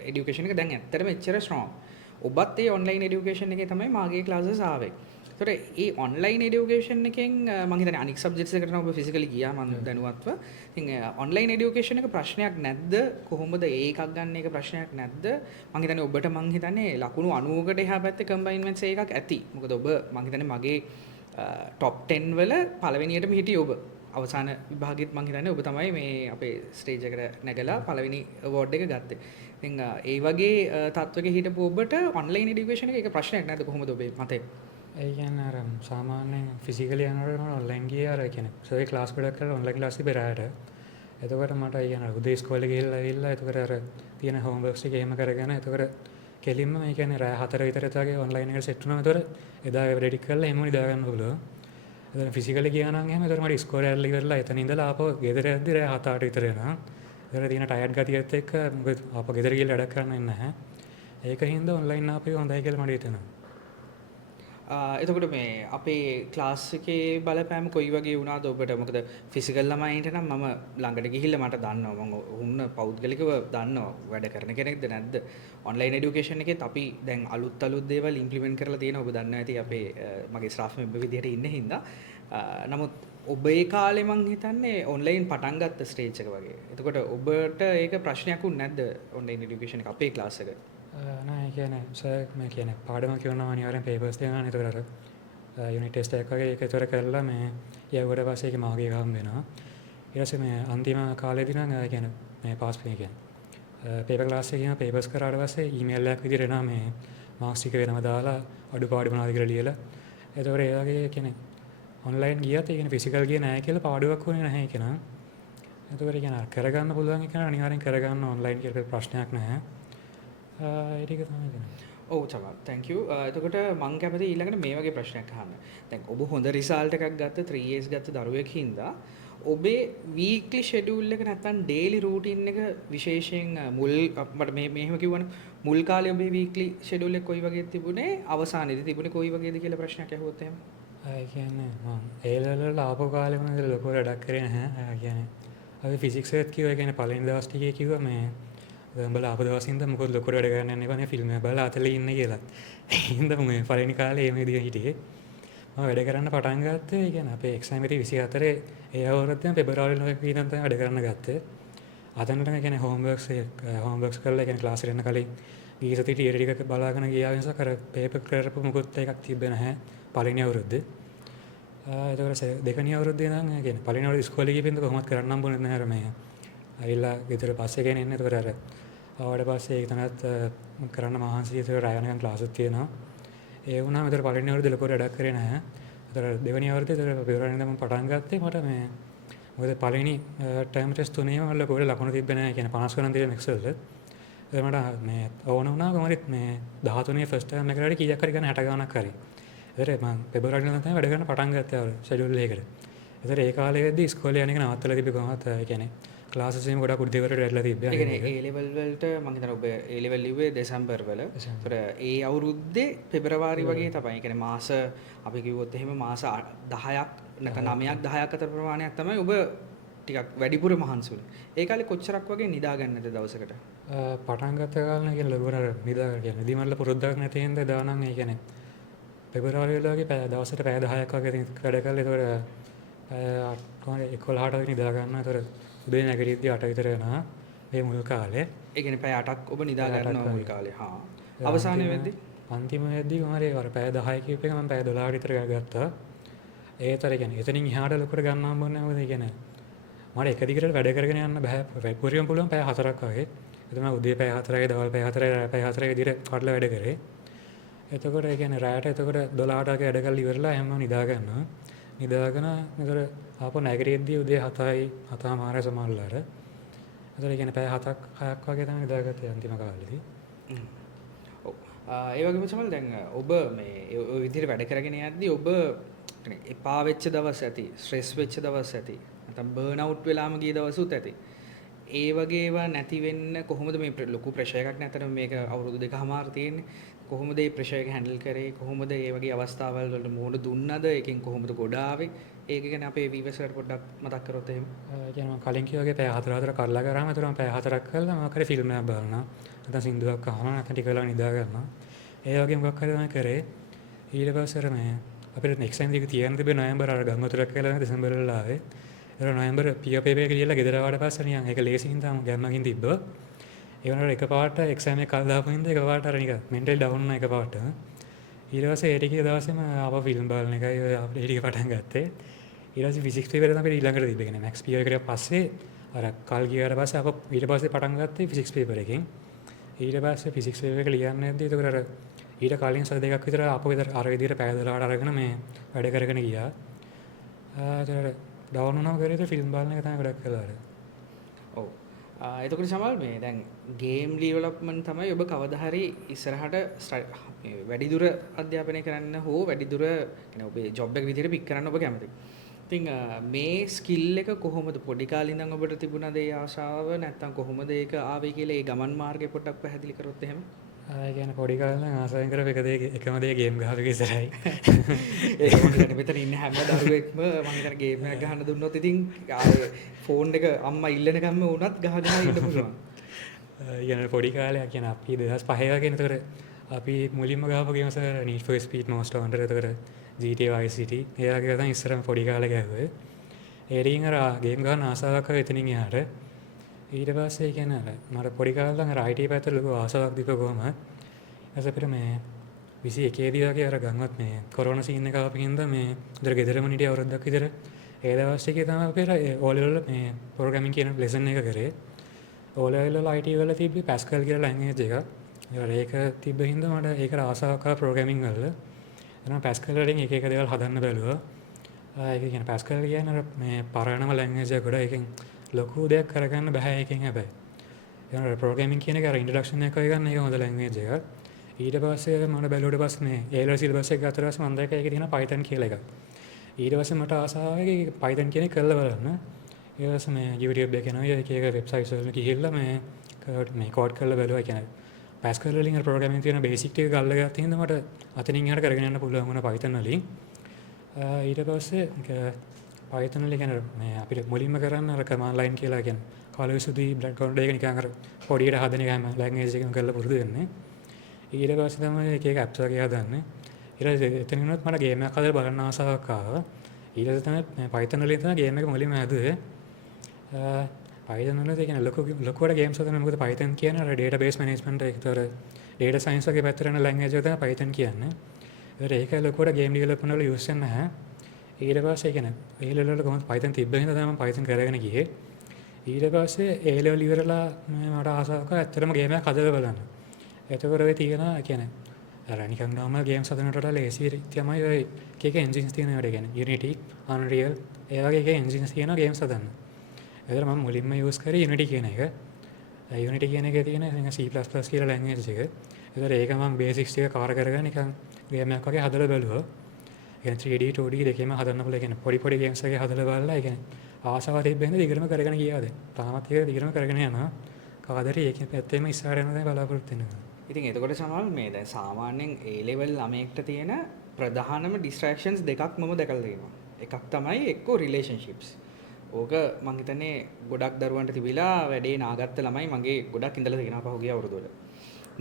එඩියුකේෂන් එක දැන් ඇත්තටම එච්චර ස්ට්‍රෝං. ඔබත් ඒ ඔන්ලයින් එඩියුකේෂන් එකේ තමයි මාගේ ක්ලාසස් ආවේ. ඒතර ඒ ඔන්ලයින් එඩියුකේෂන් එකෙන් මම හිතන්නේ අනික් සබ්ජෙක්ට්ස් එකට නම් ඔබ ෆිසිකලි ගියා මම දැනුවත්ව. ඉතින් ඔන්ලයින් එඩියුකේෂන් එක ප්‍රශ්නයක් නැද්ද? කොහොමද ඒකක් ගන්න එක ප්‍රශ්නයක් නැද්ද? මම හිතන්නේ ඔබට මම හිතන්නේ ලකුණු 90කට එහා පැත්තේ කම්බයින්ඩ් මැත්ස් එකක් ඇති. මොකද ඔබ මම හිතන්නේ මගේ টොප් 10 වල පළවෙනියටම හිටියේ ඔබ. අවසාන විභාගෙත් මම හිතන්නේ ඔබ තමයි මේ අපේ ස්ටේජ් එකට නැගලා පළවෙනි අවෝඩ් එක ගත්තේ. ඉතින් ඒ වගේ තත්වයක හිටපු ඔබට ඔන්ලයින් එඩියුකේෂන් එක ප්‍රශ්නයක් නැද්ද කොහොමද ඔබේ මතය? ඒ කියන්නේ අර සාමාන්‍යයෙන් ෆිසිකලි යනකොට මම ඔන්ලයින් ගියේ අර කියන්නේ සර්වර් ක්ලාස් ගොඩක් කරලා ඔන්ලයින් ක්ලාස් ඉබේ රාට. එතකොට මට ඒ කියන්නේ උදේ ඉස්කෝලේ ගිහිල්ලා ඇවිල්ලා එතකොට අර තියෙන හෝම්වර්ක්ස් ටික එහෙම කරගෙන එතකොට කෙලින්ම මේ කියන්නේ රෑ 4 විතර වගේ ඔන්ලයින් එකට සෙට් වුණා. එතකොට එදා රෙඩි කරලා එහෙම නිදා ගන්න පුළුවන්. එතන ෆිසිකලි ගියා නම් එහෙම එතකොට මට ඉස්කෝලේ ඇවිල්ලා ඉවරලා එතන ඉඳලා ආපහු ගෙදර යද්දි රෑ 7-8 විතර එනවා. එතකොට තියෙන ටයර්ඩ් ගතියත් එක්ක මොකද ආපහු ගෙදර ගිහලා වැඩක් කරන්න ඉන්නේ නැහැ. ඒක හින්දා ඔන්ලයින් ආපු එක හොඳයි කියලා මට හිතෙනවා. එතකොට මේ අපේ ක්ලාස් එකේ බලපෑම කොයි වගේ වුණාද ඔබට? මොකද ෆිසිකල් ළමයින්ට නම් මම ළඟට ගිහිල්ලා මට දන්නවා මම උන්න පෞද්ගලිකව දන්නවා වැඩ කරන කෙනෙක්ද නැද්ද? ඔන්ලයින් এডুকেෂන් එකෙත් අපි දැන් අලුත් දේවල් ඉම්ප්ලිමන්ට් කරලා තියෙනවා. ඔබ දන්නවා ඇති අපේ මගේ ස්ටාෆ් මෙම්බර් විදිහට ඉන්න හින්දා. නමුත් ඔබ ඒ කාලේ මං හිතන්නේ ඔන්ලයින් පටන් ගත්ත ස්ටේජ් එක වගේ. එතකොට ඔබට ඒක ප්‍රශ්නයක් වුනේ නැද්ද ඔන්ලයින් এডুকেෂන් එක අපේ ක්ලාස් එක? නෑ ඒ කියන්නේ සර් මේ කියන්නේ පාඩම කියනවා අනිවාර්යෙන් පේපර්ස් දෙනවා නේ. ඒතකොට අර යුනිට් ටෙස්ට් එකක් වගේ ඒක ඒතර කරලා මේ ඊයවට පස්සේ ඒක මාගේ ගහම් වෙනවා. ඊට පස්සේ මේ අන්තිම කාලේදී නම් ඒ කියන්නේ මේ පාස් වෙන කියන්නේ පේපර් ක්ලාස් එකේ කියන පේපර්ස් කරාට පස්සේ ඊමේල් එකක් විදිහට එනවා මේ මාක්ස් ටික වෙනම දාලා අඩුපාඩු මොනවද කියලා ලියලා. ඒතකොට ඒ වගේ කියන්නේ ඔන්ලයින් ගියත් ඒ කියන්නේ ෆිසිකල් ගියේ නැහැ කියලා පාඩුවක් වුණේ නැහැ ඒක නම්. ඒතකොට ඒ කියන්නේ කරගන්න පුළුවන් එක අනිවාර්යෙන් කරගන්න ඔන්ලයින් කියලා ප්‍රශ්නයක් නැහැ. ඒ ටික තමයි දෙන්නේ. ඔව් චමල් thank you. එතකොට මං කැමති ඊළඟට මේ වගේ ප්‍රශ්නයක් අහන්න. දැන් ඔබ හොඳ රිසල්ට් එකක් ගත්ත 3 years ගත්ත දරුවෙක් හින්දා ඔබේ වීක්ලි ෂෙඩියුල් එක නැත්නම් ඩේලි රූටින් එක විශේෂයෙන් මුල් මට මෙහෙම කිව්වනේ මුල් කාලේ ඔබේ වීක්ලි ෂෙඩියුල් එක කොයි වගේද තිබුණේ අවසානයේදී තිබුණේ කොයි වගේද කියලා ප්‍රශ්නයක් අහුවොත් එහෙම. ඒ කියන්නේ මම ඒ ලෙවල් ආපු කාලෙම ඉඳලා ලොකු වැඩක් කරේ නැහැ. ඒ කියන්නේ අපි ෆිසික්ස් එකත් කිව්වා. ඒ කියන්නේ පළවෙනි දවස් ටිකේ කිව්වා මේ උඹලා ආපු දවසින්ද මොකද ලොකුට වැඩ කරන්න යන්න එපා නේ ෆිල්ම් එක බලලා අතලේ ඉන්න කියලා. ඒ හින්දා මම පළවෙනි කාලේ මේ විදිහට හිටියේ. මම වැඩ කරන්න පටන් ගත්තේ ඒ කියන්නේ අපේ එක්සෑම් එකේ 24 ඒ අවුරුද්දේම පෙබරවාරි 9 වෙනිදා තමයි වැඩ කරන්න ගත්තේ. අතනට ඒ කියන්නේ හෝම්වර්ක්ස් කරලා ඒ කියන්නේ ක්ලාස් එකට එන්න කලින් ගිය සතියේ තියරි ටික බලාගෙන ගියා නිසා කර පේපර් කරපු මොකුත් එකක් තිබ්බේ නැහැ පළවෙනි අවුරුද්දේ. ඒතකොට දෙවෙනි අවුරුද්දේ නම් ඒ කියන්නේ පළවෙනි අවුරුද්දේ ඉස්කෝලේ ගිහින් කොහොමද කරන්න හම්බුනේ නැහැ අර මේ. ඇවිල්ලා ගෙදර පස්සේ ගෙන එන්නේ. ඒතකොට අර ආවට පස්සේ ඒක තමයි කරන්න මහන්සි. ඒක රයනකන් ක්ලාසුත් තියෙනවා. ඒ වුණාම ඒතර පළවෙනි අවුරුද්දේ ලොකු වැඩක් කරේ නැහැ. ඒතර දෙවෙනි අවුරුද්දේ ඒතර පෙබරවාරි ඉඳන් මම පටන් ගත්තේ මට මේ මොකද පළවෙනි ටර්ම් ටෙස්ට් තුනේම මම ලොකු ලකුණු තිබ්බේ නැහැ. කියන්නේ 50 ගණන් තියෙන එක්සල් වල. ඒතර මට මේ ඕන වුණා කොහොමද මේ 13 ෆස්ට් ටර්ම් එකකට කීයක් හරි ගන්න 60 ගණනක් හරි. ඒතර මම පෙබරවාරි ඉඳන් තමයි වැඩ ගන්න පටන් ගත්තේ අවුරුදු ෂෙඩියුල් එකකට. ඒතර ඒ කාලේදී ඉස්කෝලේ යන එක නවත්තලා තිබ්බේ කොහොමද ඒ කියන්නේ ක්ලාසස් එකේම ගොඩක් උදේවලට වැඩලා තිබ්බේ. ඒ කියන්නේ A level වලට මම හිතනවා ඔබ A level ලිව්වේ දෙසැම්බර් වල. ඒතර ඒ අවුරුද්දේ පෙබරවාරි වගේ තමයි. ඒ කියන්නේ මාස අපි කිව්වොත් එහෙම මාස 10ක් නැත්නම් 9ක් 10ක් අතර ප්‍රමාණයක් තමයි ඔබ ටිකක් වැඩිපුර මහන්සි වුණේ. ඒ කාලේ කොච්චරක් වගේ නිදාගන්නද දවසකට? පටන් ගත්ත කාලේ කියන ලොකුර නිදාගන්න කියන්නේ නිදිමරල පුරුද්දක් නැති හින්දා දානම් ඒ කියන්නේ පෙබරවාරි වල වගේ දවසට පැය 10ක් වගේ වැඩ කරලා ඒතකොට 11ට වගේ නිදා ගන්නවා. ඒතකොට උදේ නැගිටිද්දි 8 විතර වෙනවා මේ මුල් කාලේ. ඒ කියන්නේ පැය 8ක් ඔබ නිදා ගන්නවා මුල් කාලේ. හා. අවසානයේ වෙද්දි අන්තිම වෙද්දි කොහමද අර පැය 10 කියූප එක මම පැය 12 විතර ගත්තා. ඒතර කියන්නේ එතනින් එහාට ලොකුට ගන්න හම්බුනේ නැහැ. මොකද ඒ කියන්නේ මට එක දිගට වැඩ කරගෙන යන්න බෑ. පුරියම් පුළුවන් පැය 4ක් වගේ. එතන උදේ පැය 4යි දවල් පැය 4යි රාත්‍රී පැය 4යි විදිහට කඩලා වැඩ කරේ. එතකොට ඒ කියන්නේ රායට එතකොට 12ට වගේ වැඩ කරලා ඉවරලා හැමෝම නිදා ගන්නවා. නිදාගෙන ඒතර ආපහු නැගිටිද්දී උදේ 7යි 7:00මාර සමාල්ලාට. ඒතර ඒ කියන්නේ පැය 7ක් 6ක් වගේ තමයි නිදාගත්තේ අන්තිම කාලෙදී. ඔව්. ඒ වගේම තමයි දැන් ඔබ මේ ඔය විදිහට වැඩ කරගෙන යද්දී ඔබ කියන්නේ එපා වෙච්ච දවස් ඇති, ස්ට්‍රෙස් වෙච්ච දවස් ඇති, නැත්නම් බර්න් අවුට් වෙලාම ගිය දවසුත් ඇති. ඒ වගේ ඒවා නැති වෙන්න කොහොමද මේ ලොකු ප්‍රෙෂර් එකක් නැතරම මේක අවුරුදු දෙකමාර තියෙන්නේ. කොහොමද මේ ප්‍රෙෂර් එක හැන්ඩල් කරේ? කොහොමද මේ වගේ අවස්ථාවල් වලට මුහුණ දුන්නද? ඒකෙන් කොහොමද ගොඩ ආවේ? ඒක ගැන අපේ වීවර්ස්ලට පොඩ්ඩක් මතක් කරොත් එහෙම. ඒ කියන්නේ මම කලින් කිව්වා වගේ පැය 4 කරලා කරාම ඒතර මම පැය 4ක් කරලා මම කරේ ෆිල්ම් එකක් බලනවා. නැත්නම් සින්දුවක් අහනවා. නැත්නම් ටික වෙලා නිදා ගන්නවා. ඒ වගේ මොකක් හරි මම කරේ. ඊට පස්සේ මේ අපිට එක්සෑම් දෙක තියන්න තිබේ නොවැම්බර් අර ගම්මතුරක් කියලා දෙසැම්බර් වල ආවේ. ඒක නොවැම්බර් පිය පේපර් එක කියලා ගෙදර ආවට පස්සේ නිකන් ඒක ලේසි හින්දා මම ගැම්මකින් තිබ්බා. ඒ වුණාට එකපාරට එක්සෑම් එක කල් දාපු හින්දා එකපාරට අර නිකන් මෙන්ටල් ඩවුන් වුණා එකපාරට. ඊට පස්සේ ඒ ටිකේ දවසේම ආපහු ෆිල්ම් බලන එකයි අපිට ඒ ටික පටන් ගත්තේ. ඊට පස්සේ ෆිසික්ස් පේපර් එක තමයි ඊළඟට තිබ්බේ. කියන්නේ මැක්ස් පීර් එකට පස්සේ අර කල් ගියාට පස්සේ අප ඊට පස්සේ පටන් ගත්තේ ෆිසික්ස් පේපර් එකෙන්. ඊට පස්සේ ෆිසික්ස් පේපර් එක ලියන්න යද්දී ඒක අර ඊට කලින් සති දෙකක් විතර අපෝ විතර අර විදිහට පැය 12ට අරගෙන මේ වැඩ කරගෙන ගියා. ඒතර ඩවුන් වුණාම කරේ ෆිල්ම් බලන එක තමයි ගොඩක් කළා. ඔව්. එතකොට සමල් මේ දැන් ගේම් ඩෙවලොප්මන්ට් තමයි ඔබ කවදා හරි ඉස්සරහට වැඩිදුර අධ්‍යාපනය කරන්න හෝ වැඩිදුර කියන්නේ ඔබේ ජොබ් එක විදිහට පික් කරන්න ඔබ කැමතියි. ඉතින් මේ ස්කිල් එක කොහොමද පොඩි කාලේ ඉඳන් ඔබට තිබුණාද ඒ ආශාව නැත්නම් කොහොමද ඒක ආවේ කියලා ඒ ගමන් මාර්ගය පොඩ්ඩක් පැහැදිලි කරොත් එහෙම. ගැන පොඩිකාල ආසයන් කර එකම දේ ගේම් ගහක ඉසරයි. ඒ මෙතන ඉන්න හැම දරුවෙක්ම මම හිතන ගේම් එකක් ගහන්න දුන්නොත් ඉතින් ආයේ ෆෝන් එක අම්මා ඉල්ලනකම්ම වුණත් ගහගෙන ඉන්න පුළුවන්. ගැන පොඩි කාලයක් කියන අපි 2005 වගේ නතර අපි මුලින්ම ගහපු game sir Need for Speed Most Wanted එතකොට GTA Vice City ඒ වගේ තමයි ඉස්සරම පොඩි කාලේ ගැහුවේ. ඒරින් අර ගේම් ගන්න ආසාවක් එතනින් එහාට ඊට පස්සේ කියන්නේ අර මට පොඩි කාලේ අර IT පැත්තට ලොකු ආසාවක් දීපුව කොහම ඊට පස්සේ මේ 21 දී වගේ අර ගම්වත් මේ කොරෝනා සීන් එක ආපු හින්දා මේ උදේ ගෙදරම හිටිය අවුරුද්දක් විතර ඒ දවස් ටිකේ තමයි අපි O level මේ ප්‍රෝග්‍රෑමින් කියන ලෙසන් එක කරේ. O level වල IT වල තිබ්බේ Pascal කියලා ලැන්ග්වේජ් එකක්. ඒක තිබ්බ හින්දා මට ඒකට ආසාවක් ආවා ප්‍රෝග්‍රෑමින් වල. එනවා Pascal වලින් එක එක දේවල් හදන්න බැලුවා. ඒක කියන්නේ Pascal කියන්නේ මේ පරණම ලැන්ග්වේජ් එක ගොඩ එකෙන් ලොකු දෙයක් කරගන්න බෑ එකෙන් හැබැයි. ඒනවා ප්‍රෝග්‍රෑමින් කියන එක අර ඉන්ට්‍රොඩක්ෂන් එක ගන්න එක හොඳ ලැන්ග්වේජ් එකක්. ඊට පස්සේ මම බැලුවට පස්සේ මේ A level සිලබස් එක ගත්තට පස්සේ මම දැක්කා ඒකේ තියෙන Python කියලා එකක්. ඊට පස්සේ මට ආසාව ඒකේ Python කියන එක කරලා බලන්න. ඊට පස්සේ මේ YouTube එකේ යනවා එක එක වෙබ්සයිට්ස් වල ගිහිල්ලා මේ කෝඩ් කරලා බලුවා කියන්නේ Pascal වලින් ප්‍රෝග්‍රෑමින් තියෙන බේසික් ටික ගල්ලා ගත්ත හින්දා මට අතනින් එහාට කරගෙන යන්න පුළුවන් වුණා Python වලින්. ඊට පස්සේ Python වල කියන්නේ මේ අපිට මුලින්ම කරන්න අර command line කියලා කියන්නේ කාලවිසුදී බ්ලැක්ග්‍රවුන්ඩ් එක නිකන් අර පොඩියට හදන එක හැම ලැන්ග්වේජ් එකකින් කරලා පුරුදු වෙන්නේ. ඊට පස්සේ තමයි එක එක apps වගේ හදන්නේ. ඊට පස්සේ එතනින් උනත් මට ගේම් එකක් හදලා බලන්න ආසාවක් ආවා. ඊට පස්සේ තමයි Python වලින් තමයි ගේම් එක මුලින්ම හැදුවේ. Python වල තියෙන ලොකුවට ගේම්ස් හදන්න මොකද Python කියන්නේ අර database management එකතර data science වගේ පැත්තට යන ලැන්ග්වේජ් එක තමයි Python කියන්නේ. ඒක ලොකුවට game development වල use වෙන්නේ නැහැ. ඊට පස්සේ කියන්නේ A level වල කොහොමද Python තිබ්බ හින්දා තමයි මම Python කරගෙන ගියේ. ඊට පස්සේ A level ඉවරලා මට ආසාවක් ආවා ඇත්තටම ගේම් එකක් හදලා බලන්න. එතකොට ඔය තියෙන කියන්නේ අර නිකන් normal games හදනට වඩා ලේසි තමයි ඔය එක engines තියෙන ඒවාට කියන්නේ Unity, Unreal ඒ වගේ එක engines තියෙන games හදන්න. ඒතර මම මුලින්ම use කරේ Unity කියන එක. Unity කියන එකේ තියෙන C++ කියලා language එක. ඒතර ඒක මම basics ටික cover කරගෙන නිකන් game එකක් වගේ හදලා බලුවා. ඒ කියන්නේ 3D 2D දෙකේම හදන්න පුළුවන්. ඒ කියන්නේ පොඩි පොඩි games වගේ හදලා බලලා ඒ කියන්නේ ආසාව තිබෙන දිගටම කරගෙන ගියා දැන්. තාමත් ඒක දිගටම කරගෙන යනවා. කවදාද ඒකෙන් පැත්තෙම ඉස්සරහට යනවා දැන් බලාපොරොත්තු වෙනවා. ඉතින් එතකොට සමහර මේ දැන් සාමාන්‍යයෙන් A level ළමයෙක්ට තියෙන ප්‍රධානම distractions දෙකක් මම දැකලා තියෙනවා. එකක් තමයි එක්කෝ relationships. ඕක මං හිතන්නේ ගොඩක් දරුවන්ට තිබිලා වැඩේ නාගත්ත ළමයි මගේ ගොඩක් ඉඳලා තියෙනවා පහුගිය අවුරුදු වල.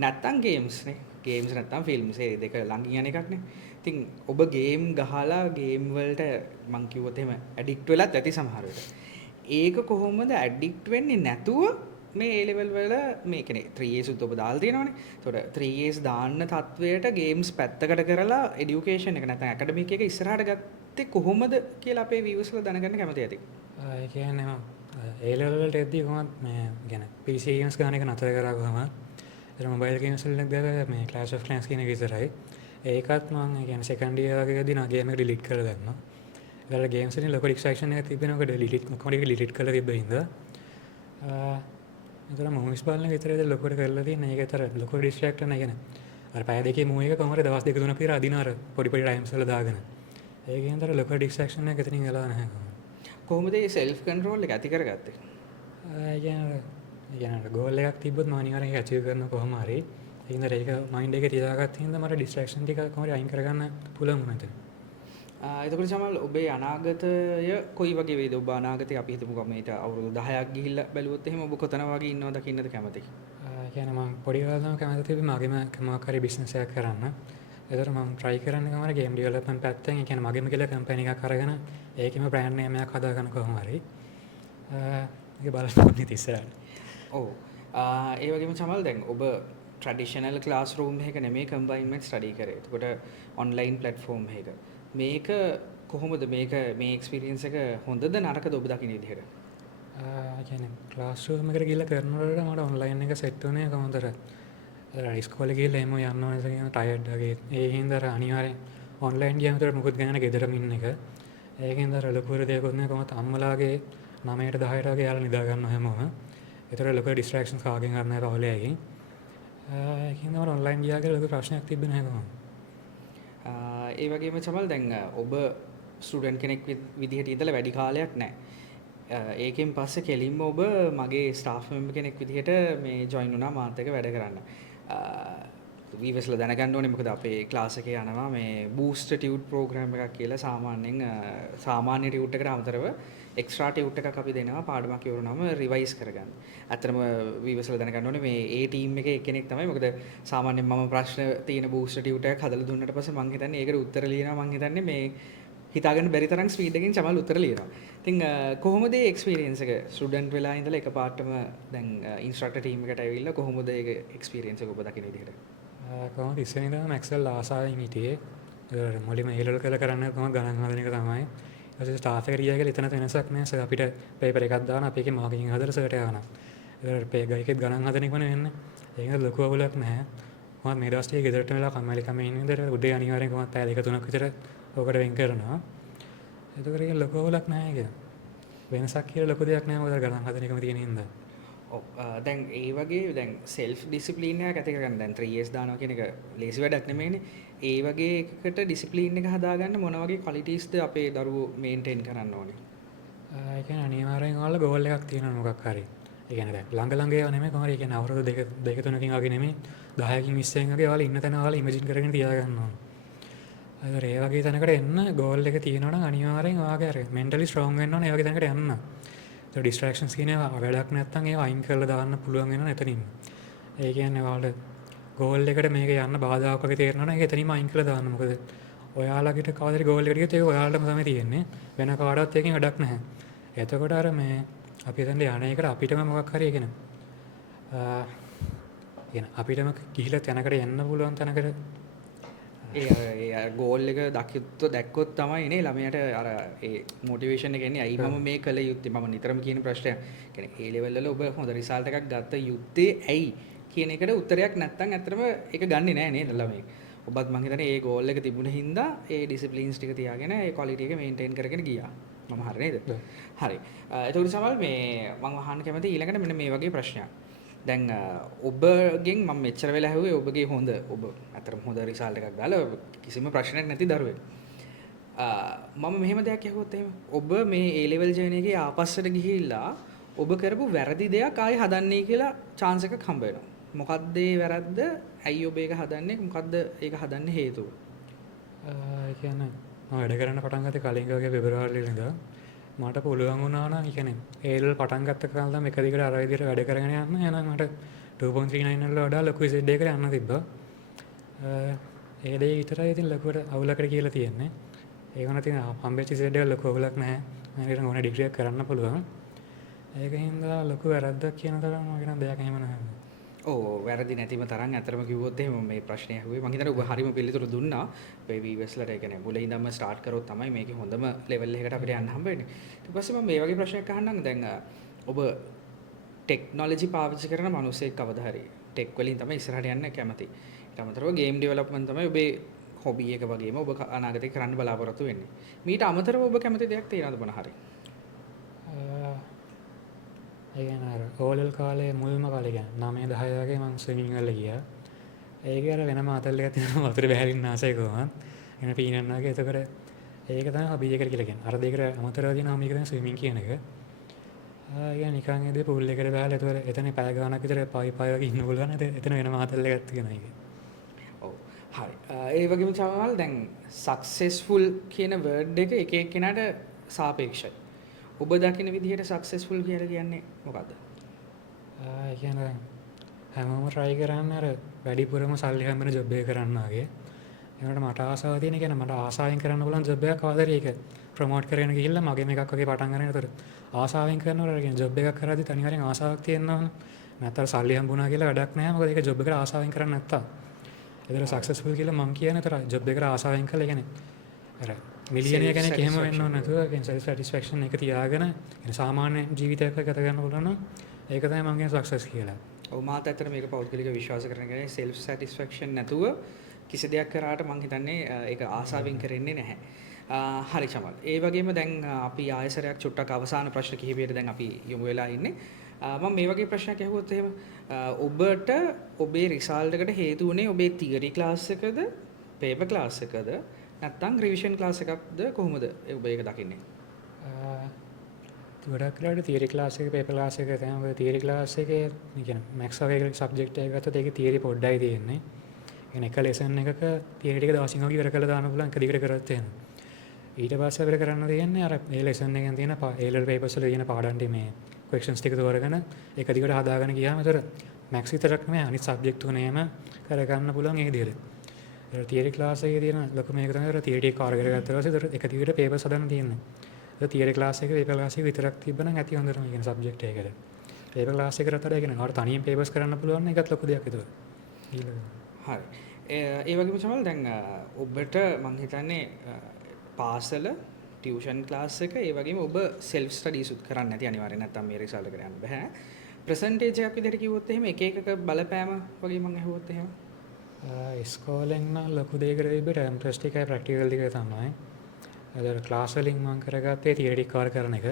නැත්තම් games නේ. games නැත්තම් films ඒ දෙක ළඟින් යන එකක් නේ. ඉතින් ඔබ game ගහලා game වලට මං කිව්වොත් එහෙම addict වෙලත් ඇති සමහර වෙලට. ඒක කොහොමද addict වෙන්නේ නැතුව මේ A level වල මේ කියන්නේ 3As උත් ඔබ දාලා තියෙනවනේ. ඒතකොට 3As දාන්න තත්වයට games පැත්තකට කරලා education එක නැත්නම් academic එක ඉස්සරහට ගත්තේ කොහොමද කියලා අපේ viewers ලා දැනගන්න කැමති ඇති. ඒ කියන්නේ මම A level වලට එද්දී කොහොමද මේ කියන්නේ PC games ගන්න එක නතර කරා කොහොමද? ඒතර mobile games වලට දැර මේ Clash of Clans කියන එක විතරයි. ඒකත් මම කියන්නේ second year වගේදී නා game එක delete කරලා දැම්මා. ඒතර games වලින් ලොකු distraction එකක් තිබෙනකොට delete කරලා තිබ්බ හින්දා ඒතර මොවිස් බලන විතරද ලොකුට කරලා තියෙන්නේ. ඒක ඇතර ලොකු distract නැහැ කියන්නේ. අර පැය දෙකේ මූවි එක කොහමද දවස් දෙක තුනක් විතර අදින අර පොඩි පොඩි ටයිම්ස් වල දාගෙන. ඒකෙන් අතර ලොකු distraction එකක් එතනින් ගලා නැහැ. කොහොමද මේ self control එක ඇති කරගත්තේ? ඒ කියන්නේ goal එකක් තිබ්බොත් මම අනිවාර්යෙන් ඒක achieve කරන්න කොහොම හරි. ඒකින්ද ඒක mind එකේ තියාගත්ත හින්දා මට distraction ටික කොහොමද අයින් කරගන්න පුළුවන් වුණා එතන. එතකොට සමහර ඔබේ අනාගතය කොයි වගේ වේද? ඔබ අනාගතේ අපි හිතමුකෝ මේට අවුරුදු 10ක් ගිහිල්ලා බැලුවොත් එහෙම ඔබ කොතන වගේ ඉන්නවද දකින්නද කැමති? ඒ කියන්නේ මම පොඩි කාලේ තමයි කැමති තිබ්බේ මගේම මොකක් හරි business එකක් කරන්න. ඒතර මම try කරන්නේ කොහොමද game development පැත්තෙන්. ඒ කියන්නේ මගේම කියලා company එකක් අරගෙන ඒකෙම brand name එකක් හදාගන්න කොහොම හරි. ඒක බලන්න ඕනේ ඉතින්. ඔව්. ඒ වගේම සමහර දැන් ඔබ traditional classroom එකක නෙමෙයි combined study කරේ. එතකොට online platform එකක. මේක කොහොමද මේක මේ එක්ස්පීරියන්ස් එක හොඳද නරකද ඔබ දකින්න විදිහට? කියන්නේ ක්ලාස්රූම් එකට ගිහලා කරනකොට මට ඔන්ලයින් එක සෙට් වුණේ කොහොමද? ඉස්කෝලේ ගිහලා එහෙම යන්න ඕනේ කියන ටයර්ඩ් වගේ. ඒ හින්දා අනිවාර්යෙන් ඔන්ලයින් ගියාම උතර මොකද ගන්න ගෙදරම ඉන්න එක. ඒකෙන් දර ලොකු දෙයක් නෑ කොහොමද අම්මලාගේ 9ට 10ට වගේ යාලා නිදා ගන්නවා හැමෝම. ඒතර ලොකු ඩිස්ට්‍රැක්ෂන්ස් කාගෙන් ගන්න නැහැ පහලෙයකින්. ඒකින්ද මට ඔන්ලයින් ගියා කියලා ලොකු ප්‍රශ්නයක් තිබ්බේ නැහැ කොහොමද? ඒ වගේම චමල් දැන් ඔබ ස්ටුඩන්ට් කෙනෙක් විදිහට ඉඳලා වැඩි කාලයක් නැහැ. ඒකෙන් පස්සේ කෙලින්ම ඔබ මගේ ස්ටාෆ් මෙම්බර් කෙනෙක් විදිහට මේ ජොයින් වුණා මාත් එක්ක වැඩ කරන්න. වීවස්ල දැනගන්න ඕනේ මොකද අපේ ක්ලාස් එකේ යනවා මේ බූස්ට් ටියුට් ප්‍රෝග්‍රෑම් එකක් කියලා සාමාන්‍යයෙන් සාමාන්‍ය ටියුට් එකට අමතරව එක්ස්ට්‍රා ටියුට් එකක් අපි දෙනවා පාඩමක් ඉවරනම රිවයිස් කරගන්න. ඇත්තටම වීවස්ල දැනගන්න ඕනේ මේ ඒ ටීම් එකේ එක්කෙනෙක් තමයි මොකද සාමාන්‍යයෙන් මම ප්‍රශ්න තියෙන බූස්ට් ටියුට් එකක් හදලා දුන්නාට පස්සේ මම හිතන්නේ ඒකට උත්තර ලියනවා මම හිතන්නේ මේ හිතාගන්න බැරි තරම් ස්පීඩ් එකකින් චමල් උත්තර ලියනවා. ඉතින් කොහොමද ඒ එක්ස්පීරියන්ස් එක ස්ටුඩන්ට් වෙලා ඉඳලා එකපාරටම දැන් ඉන්ස්ට්‍රක්ටර් ටීම් එකට ඇවිල්ලා කොහොමද ඒක එක්ස්පීරියන්ස් එක ඔබ දකින විදිහට? කොහොමද ඉස්සෙල්ලා මැක්සල් ආසාවෙන් හිටියේ. මුලින්ම ඒලල් කරන්න කොහොමද ගණන් හදන එක තමයි. ඊට පස්සේ ස්ටාෆ් එකට ගියා කියලා එතන වෙනසක් නැහැ. සර් අපිට පේපර් එකක් දාන අපි ඒකේ මාකින් හදලා සර්ට යවනවා. ඒකට පේ ගයිකෙත් ගණන් හදන එක වෙන්නේ. ඒක ලොකු අවුලක් නැහැ. කොහොමද මේ දවස් ටික ගෙදරට වෙලා කම්මැලි කම ඉන්න ඉඳලා උදේ අනිවාර්යෙන් කොහොමද පැය දෙක තුනක් විතර ඔකට වෙන් කරනවා. ඒකට ඒක ලොකු අවුලක් නැහැ ඒක. වෙනසක් කියලා ලොකු දෙයක් නැහැ මොකද ගණන් හදන එකම තියෙන හින්දා. දැන් ඒ වගේ දැන් සෙල්ෆ් ඩිසිප්ලින් එකක් ඇති කරගන්න දැන් 3 years දානවා කියන එක ලේසි වැඩක් නෙමෙයිනේ. ඒ වගේ එකකට ඩිසිප්ලින් එක හදාගන්න මොන වගේ ක්වොලිටිස්ද අපේ දරුවෝ මේන්ටේන් කරන්න ඕනේ? ඒ කියන්නේ අනිවාර්යෙන් ඔයාලා ගෝල් එකක් තියෙනවා මොකක් හරි. ඒ කියන්නේ දැන් ළඟ ඒවා නෙමෙයි කොහොමද ඒ කියන්නේ අවුරුදු දෙක තුනකින් වගේ නෙමෙයි 10කින් 20කින් වගේ ඔයාලා ඉන්න තැන ඔයාලා ඉමේජින් කරගෙන තියාගන්න ඕන. අර ඒ වගේ තැනකට එන්න ගෝල් එක තියෙනවා නම් අනිවාර්යෙන් ඔයාගේ අර මෙන්ටලි ස්ට්‍රෝං වෙන්න ඕනේ ඒ වගේ තැනකට යන්න. ඒ ඩිස්ට්‍රැක්ෂන්ස් කියන ඒවා වැඩක් නැත්නම් ඒවා අයින් කරලා දාන්න පුළුවන් වෙනවා එතනින්. ඒ කියන්නේ ඔයාලට ගෝල් එකට මේක යන්න බාධාවක් වගේ තේරෙනවා නම් ඒක එතනින්ම අයින් කරලා දාන්න. මොකද ඔයාලට කවදාද ගෝල් එකට ගියොත් ඒක ඔයාලටම තමයි තියෙන්නේ. වෙන කාටවත් එකකින් වැඩක් නැහැ. එතකොට අර මේ අපි එතනට යන එකට අපිටම මොකක් හරි කියන අපිටම ගිහිලා තැනකට යන්න පුළුවන් තැනකට ඒ ගෝල් එක දැක්කොත් තමයි නේ ළමයාට අර ඒ මොටිවේෂන් එක එන්නේ. අයි මම මේ කළ යුත්තේ මම නිතරම කියන ප්‍රශ්නය. කියන්නේ ඒ ලෙවල් වල ඔබ හොඳ රිසල්ට් එකක් ගත්ත යුත්තේ ඇයි කියන එකට උත්තරයක් නැත්නම් ඇත්තටම ඒක ගන්නෙ නෑ නේද ළමයි. ඔබත් මං හිතන්නේ ඒ ගෝල් එක තිබුණ හින්දා ඒ ඩිසිප්ලින්ස් ටික තියාගෙන ඒ ක්වොලිටි එක මේන්ටේන් කරගෙන ගියා. මම හරි නේද? හරි. එතකොට සමහර මේ මම අහන්න කැමති ඊළඟට මෙන්න මේ වගේ ප්‍රශ්නයක්. දැන් ඔබගෙන් මම මෙච්චර වෙලා ඇහුවේ ඔබගේ ඔබ අතරම හොඳ රිසල්ට් එකක් දාලා කිසිම ප්‍රශ්නයක් නැති දරුවෙක්. මම මෙහෙම දෙයක් ඇහුවොත් එහෙම ඔබ මේ A level ජර්නි එකේ ආපස්සට ගිහිල්ලා ඔබ කරපු වැරදි දෙයක් ආයෙ හදන්නේ කියලා chance එකක් හම්බ වෙනවා. මොකද්ද ඒ වැරද්ද? ඇයි ඔබ ඒක හදන්නේ? මොකද්ද ඒක හදන්න හේතුව? ඒ කියන්නේ මම වැඩ කරන්න පටන් ගත්තේ කලින් වගේ පෙබරවාරියේ ඉඳලා මට පුළුවන් වුණා නම් ඒ කියන්නේ ඒල් පටන් ගත්ත කාලේ නම් එක දිගට අර විදිහට වැඩ කරගෙන යන්න එහෙනම් මට 2.39 වල වඩා ලොකු ඉසෙඩ් එකකට යන්න තිබ්බා. ඒ දේ විතරයි ඉතින් ලොකුවට අවුලකට කියලා තියෙන්නේ. ඒක වුණා ඉතින් හම්බෙච්ච ඉසෙඩ් එක ලොකු අවුලක් නැහැ. මම ඊට ඕන ඩිග්‍රී එකක් කරන්න පුළුවන්. ඒකින්ද ලොකු වැරද්දක් කියන තරම් මගේ නම් දෙයක් එහෙම නැහැ. ඔව් වැරදි නැතිම තරම් ඇත්තටම කිව්වොත් එහෙම මේ ප්‍රශ්නේ අහුවේ මම හිතන්නේ ඔබ හරිම පිළිතුරු දුන්නා. අපේ වීවර්ස්ලට ඒ කියන්නේ මුලින් ඉඳන්ම ස්ටාර්ට් කරොත් තමයි මේකේ හොඳම ලෙවල් එකකට අපිට යන්න හම්බ වෙන්නේ. ඊට පස්සේ මම මේ වගේ ප්‍රශ්නයක් අහන්නම්. දැන් ඔබ ටෙක්නොලොජි පාවිච්චි කරන මිනිස්සෙක් කවදා හරි ටෙක් වලින් තමයි ඉස්සරහට යන්න කැමති. ඊට අමතරව ගේම් ඩෙවලොප්මන්ට් තමයි ඔබේ හොබි එක වගේම ඔබ අනාගතේ කරන්න බලාපොරොත්තු වෙන්නේ. මීට අමතරව ඔබ කැමති දෙයක් තියෙනවද මොන හරි? ඒ කියන්නේ අර ඕලල් කාලේ මුල්ම කාලේ කියන්නේ 9 10 වගේ මම ස්විමින් වල ගියා. ඒකේ අර වෙනම අතල් එකක් තියෙනවා වතුර බැහැරින්න ආසයි කොහොමද? එන පීනන්න වගේ. එතකොට ඒක තමයි හොබි එක කියලා කියන්නේ. අර දෙකට අමතරව තියෙනවා මේක තමයි ස්විමින් කියන එක. ඒ නිකන් ඒදී පූල් එකට බහලා එතකොට එතන පැය ගාණක් විතර පයි වගේ ඉන්න පුළුවන්. එතන වෙනම අතල් එකක් තියෙනවා ඒක. ඔව්. හරි. ඒ වගේම චමල් දැන් සක්සස්ෆුල් කියන වර්ඩ් එක එක එක්කෙනාට සාපේක්ෂයි. ඔබ දකින විදිහට සක්සස්ෆුල් කියලා කියන්නේ මොකද්ද? ඒ කියන්නේ හැමෝම try කරන්නේ අර වැඩිපුරම සල්ලි හම්බෙන ජොබ් එක කරන්න වගේ. ඒකට මට ආසාව තියෙන කියන්නේ මට ආසාවෙන් කරන්න පුළුවන් ජොබ් එකක් කවදාද ඒක ප්‍රොමෝට් කරගෙන ගිහිල්ලා මගේම එකක් වගේ පටන් ගන්න. ඒතර ආසාවෙන් කරනකොට කියන්නේ ජොබ් එකක් කරද්දි අනිවාර්යෙන් ආසාවක් තියෙනවා. නැත්නම් සල්ලි හම්බුණා කියලා වැඩක් නැහැ. මොකද ඒක ජොබ් එකට ආසාවෙන් කරන්නේ නැත්තම්. ඒතර සක්සස්ෆුල් කියලා මම කියන්නේ ඒතර ජොබ් එකට ආසාවෙන් කළා කියන්නේ අර මිලියනර් කෙනෙක් එහෙම වෙන්න ඕන නැතුව කියන්නේ self satisfaction එක තියාගෙන يعني සාමාන්‍ය ජීවිතයක් ගත කරන්න පුළුවන් නම් ඒක තමයි මම කියන සක්සස් කියලා. ඔව් මාත් ඇත්තට මේක පෞද්ගලික විශ්වාස කරන කෙනෙක් self satisfaction නැතුව කිසි දෙයක් කරාට මම හිතන්නේ ඒක ආසාවෙන් කරන්නේ නැහැ. හරි චමල්. ඒ වගේම දැන් අපි ආයසරයක් චුට්ටක් අවසාන ප්‍රශ්න කිහිපයකට දැන් අපි යමු වෙලා ඉන්නේ. මම මේ වගේ ප්‍රශ්නයක් අහුවොත් එහෙම ඔබට ඔබේ රිසල්ට් එකට හේතු වුණේ ඔබේ තියරි ක්ලාස් එකද, පේපර් ක්ලාස් එකද, නැත්නම් රිවිෂන් ක්ලාස් එකක්ද කොහොමද ඔබ ඒක දකින්නේ? ගොඩක් වෙලාවට තියරි ක්ලාස් එක පේපර් ක්ලාස් එක තමයි. තියරි ක්ලාස් එකේ කියන්නේ මැක්ස් වගේ සබ්ජෙක්ට් එක ගත්තොත් ඒකේ තියරි පොඩ්ඩයි තියෙන්නේ. එක ලෙසන් එකක තියෙන ටික දවසින් වගේ ඉවර කරලා දාන්න පුළුවන් එක දිගට කරත් එහෙම. ඊට පස්සේ අපිට කරන්න තියෙන්නේ අර ඒ ලෙසන් එකෙන් තියෙන A level papers වල තියෙන පාඩම් ටික මේ questions ටික තෝරගෙන එක දිගට හදාගෙන ගියාම ඒතර maths විතරක් නෙමෙයි අනිත් subject තුනේම කරගන්න පුළුවන් ඒ විදිහට. ඒතර theory class එකේ තියෙන ලොකුම එක තමයි ඒතර theory ටික cover කරගත්තා පස්සේ ඒතර එක දිගට papers හදන්න තියෙන්නේ. ඒතර theory class එකේ paper class එක විතරක් තිබ්බනම් ඇති හොඳටම කියන subject එකකට. paper class එකකට වඩා කියන්නේ ඔයාලට තනියෙන් papers කරන්න පුළුවන් නම් ඒකත් ලොකු දෙයක් ඒතර. හරි. ඒ වගේම චමල් දැන් ඔබට මං හිතන්නේ පාසල ටියුෂන් ක්ලාස් එක ඒ වගේම ඔබ සෙල්ෆ් ස්ටඩීස් උත් කරන්න නැති අනිවාර්යෙන් නැත්තම් මේ රිසල්ට් එකට යන්න බෑ. ප්‍රසන්ටේජ් එකක් විදිහට කිව්වොත් එහෙම එක එකක බලපෑම වගේ මං අහුවොත් එහෙම ඉස්කෝලෙන් නම් ලොකු දෙයකට තිබ්බේ ටර්ම් ටෙස්ට් එකයි ප්‍රැක්ටිකල් ටික තමයි. ඒතර ක්ලාස් වලින් මම කරගත්තේ තියරි ටික කවර් කරන එක.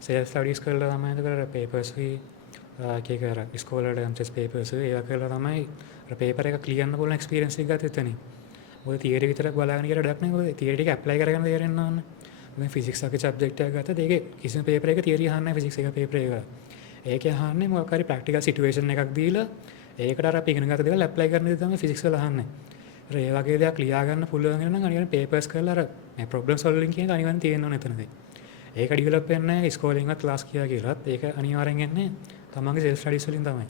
සෙල්ෆ් ස්ටඩීස් කරලා තමයි ඒතර පේපර්ස් එක අර ඉස්කෝලේ ටර්ම් ටෙස්ට් පේපර්ස් ඒවා කරලා තමයි අර පේපර් එක ක්ලියර් පුළුවන් එක්ස්පීරියන්ස් එක ගත්තේ එතනින්. මොකද තියරි විතරක් බලාගෙන කියලා වැඩක් නැහැ. මොකද තියරි ටික ඇප්ලයි කරගෙන තේරෙන්න ඕන. මම ෆිසික්ස් වගේ සබ්ජෙක්ට් එකක් ගත්තද ඒකේ කිසිම පේපර් එකක තියරි අහන්නේ නැහැ ෆිසික්ස් එක පේපර් එක. ඒකේ අහන්නේ මොකක් හරි ප්‍රැක්ටිකල් සිටුේෂන් එකක් දීලා ඒකට අර අපි ඉගෙන ගත්ත දේවල් ඇප්ලයි කරන දේ තමයි ෆිසික්ස් වල අහන්නේ. ඒ වගේ දේවල් ලියා ගන්න පුළුවන් වෙන නම් අනිවාර්යෙන් පේපර්ස් කරලා අර මේ ප්‍රොබ්ලම් සොල්විං කියන එක අනිවාර්යෙන් තියෙන්න ඕනේ එතනදී. ඒක ඩෙවලොප් වෙන්නේ නැහැ ඉස්කෝලේවත් ක්ලාස් කියලාත්. ඒක අනිවාර්යෙන් එන්නේ තමන්ගේ සෙල්ෆ් ස්ටඩීස් වලින් තමයි.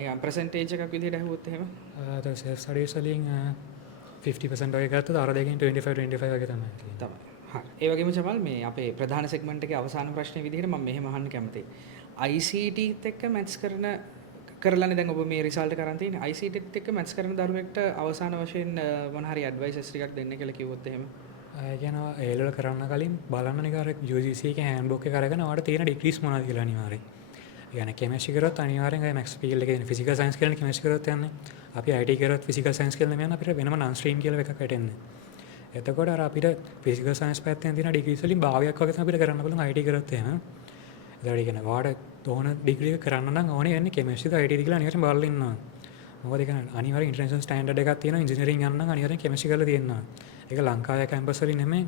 නිකන් ප්‍රසන්ටේජ් එකක් විදිහට අහුවොත් එහෙම සෙල්ෆ් ස්ටඩීස් වලින් 50% වගේ ගත්තොත් අර දෙකෙන් 25 වගේ තමයි. තමයි. හරි. ඒ වගේම චමල් මේ අපේ ප්‍රධාන සෙග්මන්ට් එකේ අවසාන ප්‍රශ්නේ විදිහට මම මෙහෙම අහන්න කැමතියි. ICT එක්ක මැත්ස් කරලානේ දැන් ඔබ මේ රිසල්ට් එක කරන් තියෙන්නේ. ICT එක්ක මැත්ස් කරන දරුවෙක්ට අවසාන වශයෙන් මොන හරි ඇඩ්වයිසස් ටිකක් දෙන්න කියලා කිව්වොත් එහෙම. ඒ කියන්නේ ඒ ලෙවල් කරන්න කලින් බලන්න නිකන් අර UGC එකේ හෑන්ඩ්බුක් එක අරගෙන ඔයාලට තියෙන ඩිග්‍රීස් මොනවද කියලා අනිවාර්යෙන්. ඒ කියන්නේ කෙමිස්ට්‍රි කරොත් අනිවාර්යෙන් අය මැක්ස් ෆීල්ඩ් එකේ තියෙන ෆිසිකල් සයන්ස් කියලා කෙමිස්ට්‍රි කරොත් යන්නේ. අපි IT කරොත් ෆිසිකල් සයන්ස් කියලා නෙමෙයි අපිට වෙනම නන් ස්ට්‍රීම් කියලා එකක් වැටෙන්නේ. එතකොට අර අපිට ෆිසිකල් සයන්ස් පැත්තෙන් තියෙන ඩිග්‍රීස් වලින් භාගයක් වගේ තමයි අපිට කරන්න පුළුවන් IT කරොත් එහෙම. ඒකට කියන වාඩ තෝරන ඩිග්‍රී එක කරන්න නම් ඕනේ යන්නේ කෙමිස්ට්‍රිද ITද කියලා අනිවාර්යෙන් බලලා ඉන්නවා. මොකද ඒක අනිවාර්යෙන් ඉන්ටර්නැෂනල් ස්ටෑන්ඩඩ් එකක් තියෙනවා ඉන්ජිනියරින් යන්න නම් අනිවාර්යෙන් කෙමිස්ට්‍රි කරලා තියෙනවා. ඒක ලංකාවේ කැම්පස් වලින් නෙමෙයි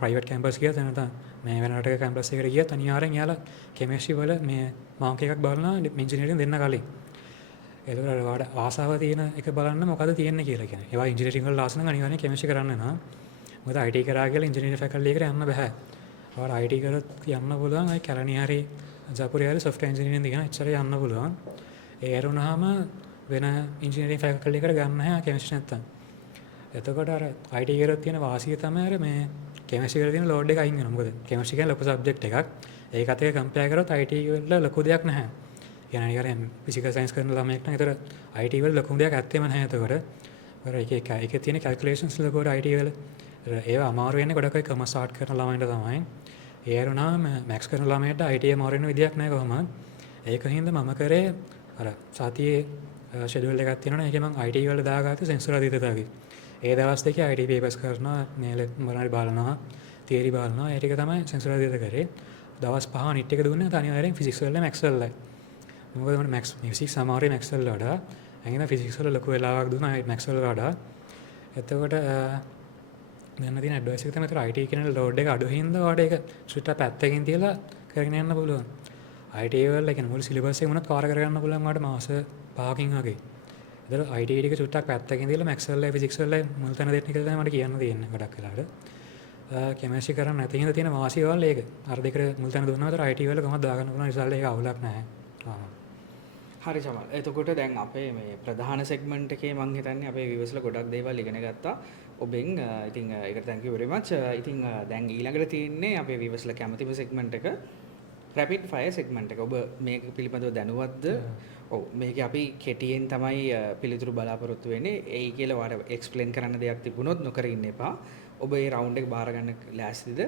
ප්‍රයිවට් කැම්පස් ගියත් නැත්නම් මේ වෙන රටක කැම්පස් එකකට ගියත් අනිවාර්යෙන් යාලා කෙමිස්ට්‍රි වල මේ මාර්ක් එකක් බලනවා ඉන්ජිනියරින් දෙන්න කලින්. ඒකට වාඩ ආසාව තියෙන එක බලන්න මොකද තියෙන්නේ කියලා කියන්නේ. ඒවා ඉන්ජිනියරින් වල ආස නම් අනිවාර්යෙන් කෙමිස්ට්‍රි කරන්න වෙනවා. මොකද IT කරා කියලා ඉන්ජිනියරින් ෆැකල්ටි එකට යන්න බෑ. ඔයාලා IT කරොත් යන්න පුළුවන් අය කැලණිය හරි ජපුරිය හරි සොෆ්ට්වෙයාර් ඉන්ජිනියරින් දිගන එච්චර යන්න පුළුවන්. ඒ ඇරුණාම වෙන ඉන්ජිනියරින් ෆැකල්ටි එකකට ගන්න නැහැ කෙමිස්ට්‍රි නැත්තම්. එතකොට අර IT කරොත් තියෙන වාසිය තමයි අර මේ කෙමිස්ට්‍රි වල තියෙන ලෝඩ් එක අයින් වෙනවා. මොකද කෙමිස්ට්‍රි කියන්නේ ලොකු සබ්ජෙක්ට් එකක්. ඒකත් එක්ක කම්පෙයාර් කරොත් IT වල ලොකු දෙයක් නැහැ. يعني නිකන් ෆිසිකල් සයන්ස් කරන ළමයෙක් නම් ඒතර IT වල ලොකු දෙයක් ඇත්තෙම නැහැ එතකොට. අර එකේ තියෙන කැල්කියුලේෂන්ස් ලොකු IT වල ඒවා අමාරු වෙන්නේ ගොඩක් අය කොමර්ස් ස්ටාර්ට් කරන ළමයින්ට තමයි. ඒ අරුණාම මැක්ස් කරන ළමයට IT අමාරු වෙන විදියක් නැහැ කොහොමද. ඒක හින්දා මම කරේ අර සතියේ ෂෙඩියුල් එකක් තියෙනවනේ ඒකේ මම IT වල දාගත්තේ සෙන්සර් අධිතතාවගේ. ඒ දවස් දෙකේ IT පේපර්ස් කරනවා මේල මොනවාරි බලනවා තියරි බලනවා ඒ ටික තමයි සෙන්සර් අධිතත කරේ. දවස් 5 නිට් එක දුන්නා අනිවාර්යෙන් ෆිසික්ස් වල මැක්ස් වල. මොකද මට මැක්ස් ෆිසික්ස් අමාරුයි මැක්ස් වල වඩා. එහෙනම් ෆිසික්ස් වල ලොකු වෙලාවක් දුන්නා මැක්ස් වල වඩා. එතකොට දැන් තියෙන ඇඩ්වයිස් එක තමයි IT කියන ලෝඩ් එක අඩු හින්දා ඔයාලට ඒක ස්විට් පැත්තකින් තියලා කරගෙන යන්න පුළුවන්. IT වල කියන්නේ මුළු සිලබස් එක මොනවද කවර කරගන්න පුළුවන් ඔයාලට මාස 5කින් වගේ. ඒතර IT ටික චුට්ටක් පැත්තකින් තියලා මැක්ස් වල ෆිසික්ස් වල මුල් තැන දෙන්න කියලා තමයි මට කියන්න තියෙන්නේ ගොඩක් වෙලාවට. කෙමිස්ට්‍රි කරන්න නැති හින්දා තියෙන වාසිය වල ඒක. අර දෙකට මුල් තැන දුන්නා විතර IT වල කොහොමද දාගන්න පුළුවන් රිසල්ට් එක අවුලක් නැහැ. හරි චමල්. එතකොට දැන් අපේ මේ ප්‍රධාන සෙග්මන්ට් එකේ මම හිතන්නේ අපේ විවර්ස්ලා ගොඩක් දේවල් ඉගෙන ගත්තා. ඔබෙන් ඉතින් ඒකට thank you very much. ඉතින් දැන් ඊළඟට තියෙන්නේ අපේ විවර්ස්ලා කැමතිම සෙග්මන්ට් එක rapid fire segment එක. ඔබ මේක පිළිබඳව දැනුවත්ද? ඔව් මේකේ අපි කෙටියෙන් තමයි පිළිතුරු බලාපොරොත්තු වෙන්නේ. ඒ කියලා ඔයාලට එක්ස්ප්ලেইন කරන්න දෙයක් තිබුණොත් නොකර ඉන්න එපා. ඔබ මේ රවුන්ඩ් එක බාර ගන්න ලෑස්තිද?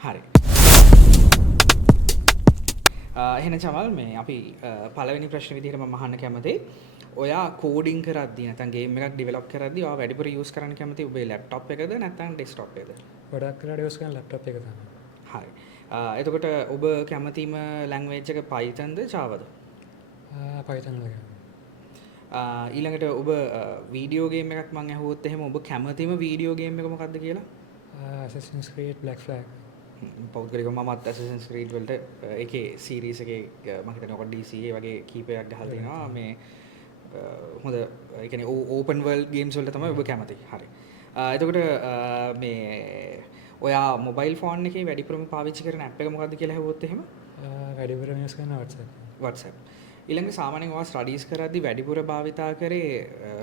හරි. එහෙනම් චමල් මේ අපි පළවෙනි ප්‍රශ්න විදිහට මම අහන්න කැමතියි. ඔයා කෝඩින් කරද්දී නැත්නම් ගේම් එකක් ඩෙවලොප් කරද්දී ඔයා වැඩිපුර යූස් කරන්න කැමති ඔබේ ලැප්ටොප් එකද නැත්නම් ඩෙස්ක්ටොප් එකද? ගොඩක් වෙලාවට යූස් කරන ලැප්ටොප් එක තමයි. හරි. එතකොට ඔබ කැමතිම ලැන්ග්වේජ් එක Pythonද Javaද? Python එක. ඊළඟට ඔබ වීඩියෝ ගේම් එකක් මම අහුවොත් එහෙම ඔබ කැමතිම වීඩියෝ ගේම් එක මොකක්ද කියලා? Assassin's Creed Black Flag. පෞද්ගලිකව මමත් Assassin's Creed වලට ඒකේ සීරීස් එකේ මම හිතන්නේ ඔක DC ඒ වගේ කීපයක් ගහලා තිනවා මේ හොඳ ඒ කියන්නේ ඕපන් වර්ල්ඩ් ගේම්ස් වලට තමයි ඔබ කැමති. හරි. එතකොට මේ ඔයා මොබයිල් ෆෝන් එකේ වැඩිපුරම පාවිච්චි කරන ඇප් එක මොකක්ද කියලා හෙව්වොත් එහෙම? වැඩිපුරම යූස් කරන WhatsApp. WhatsApp. ඊළඟ සාමාන්‍යයෙන් ඔයා ස්ටඩීස් කරද්දී වැඩිපුර භාවිතා කරේ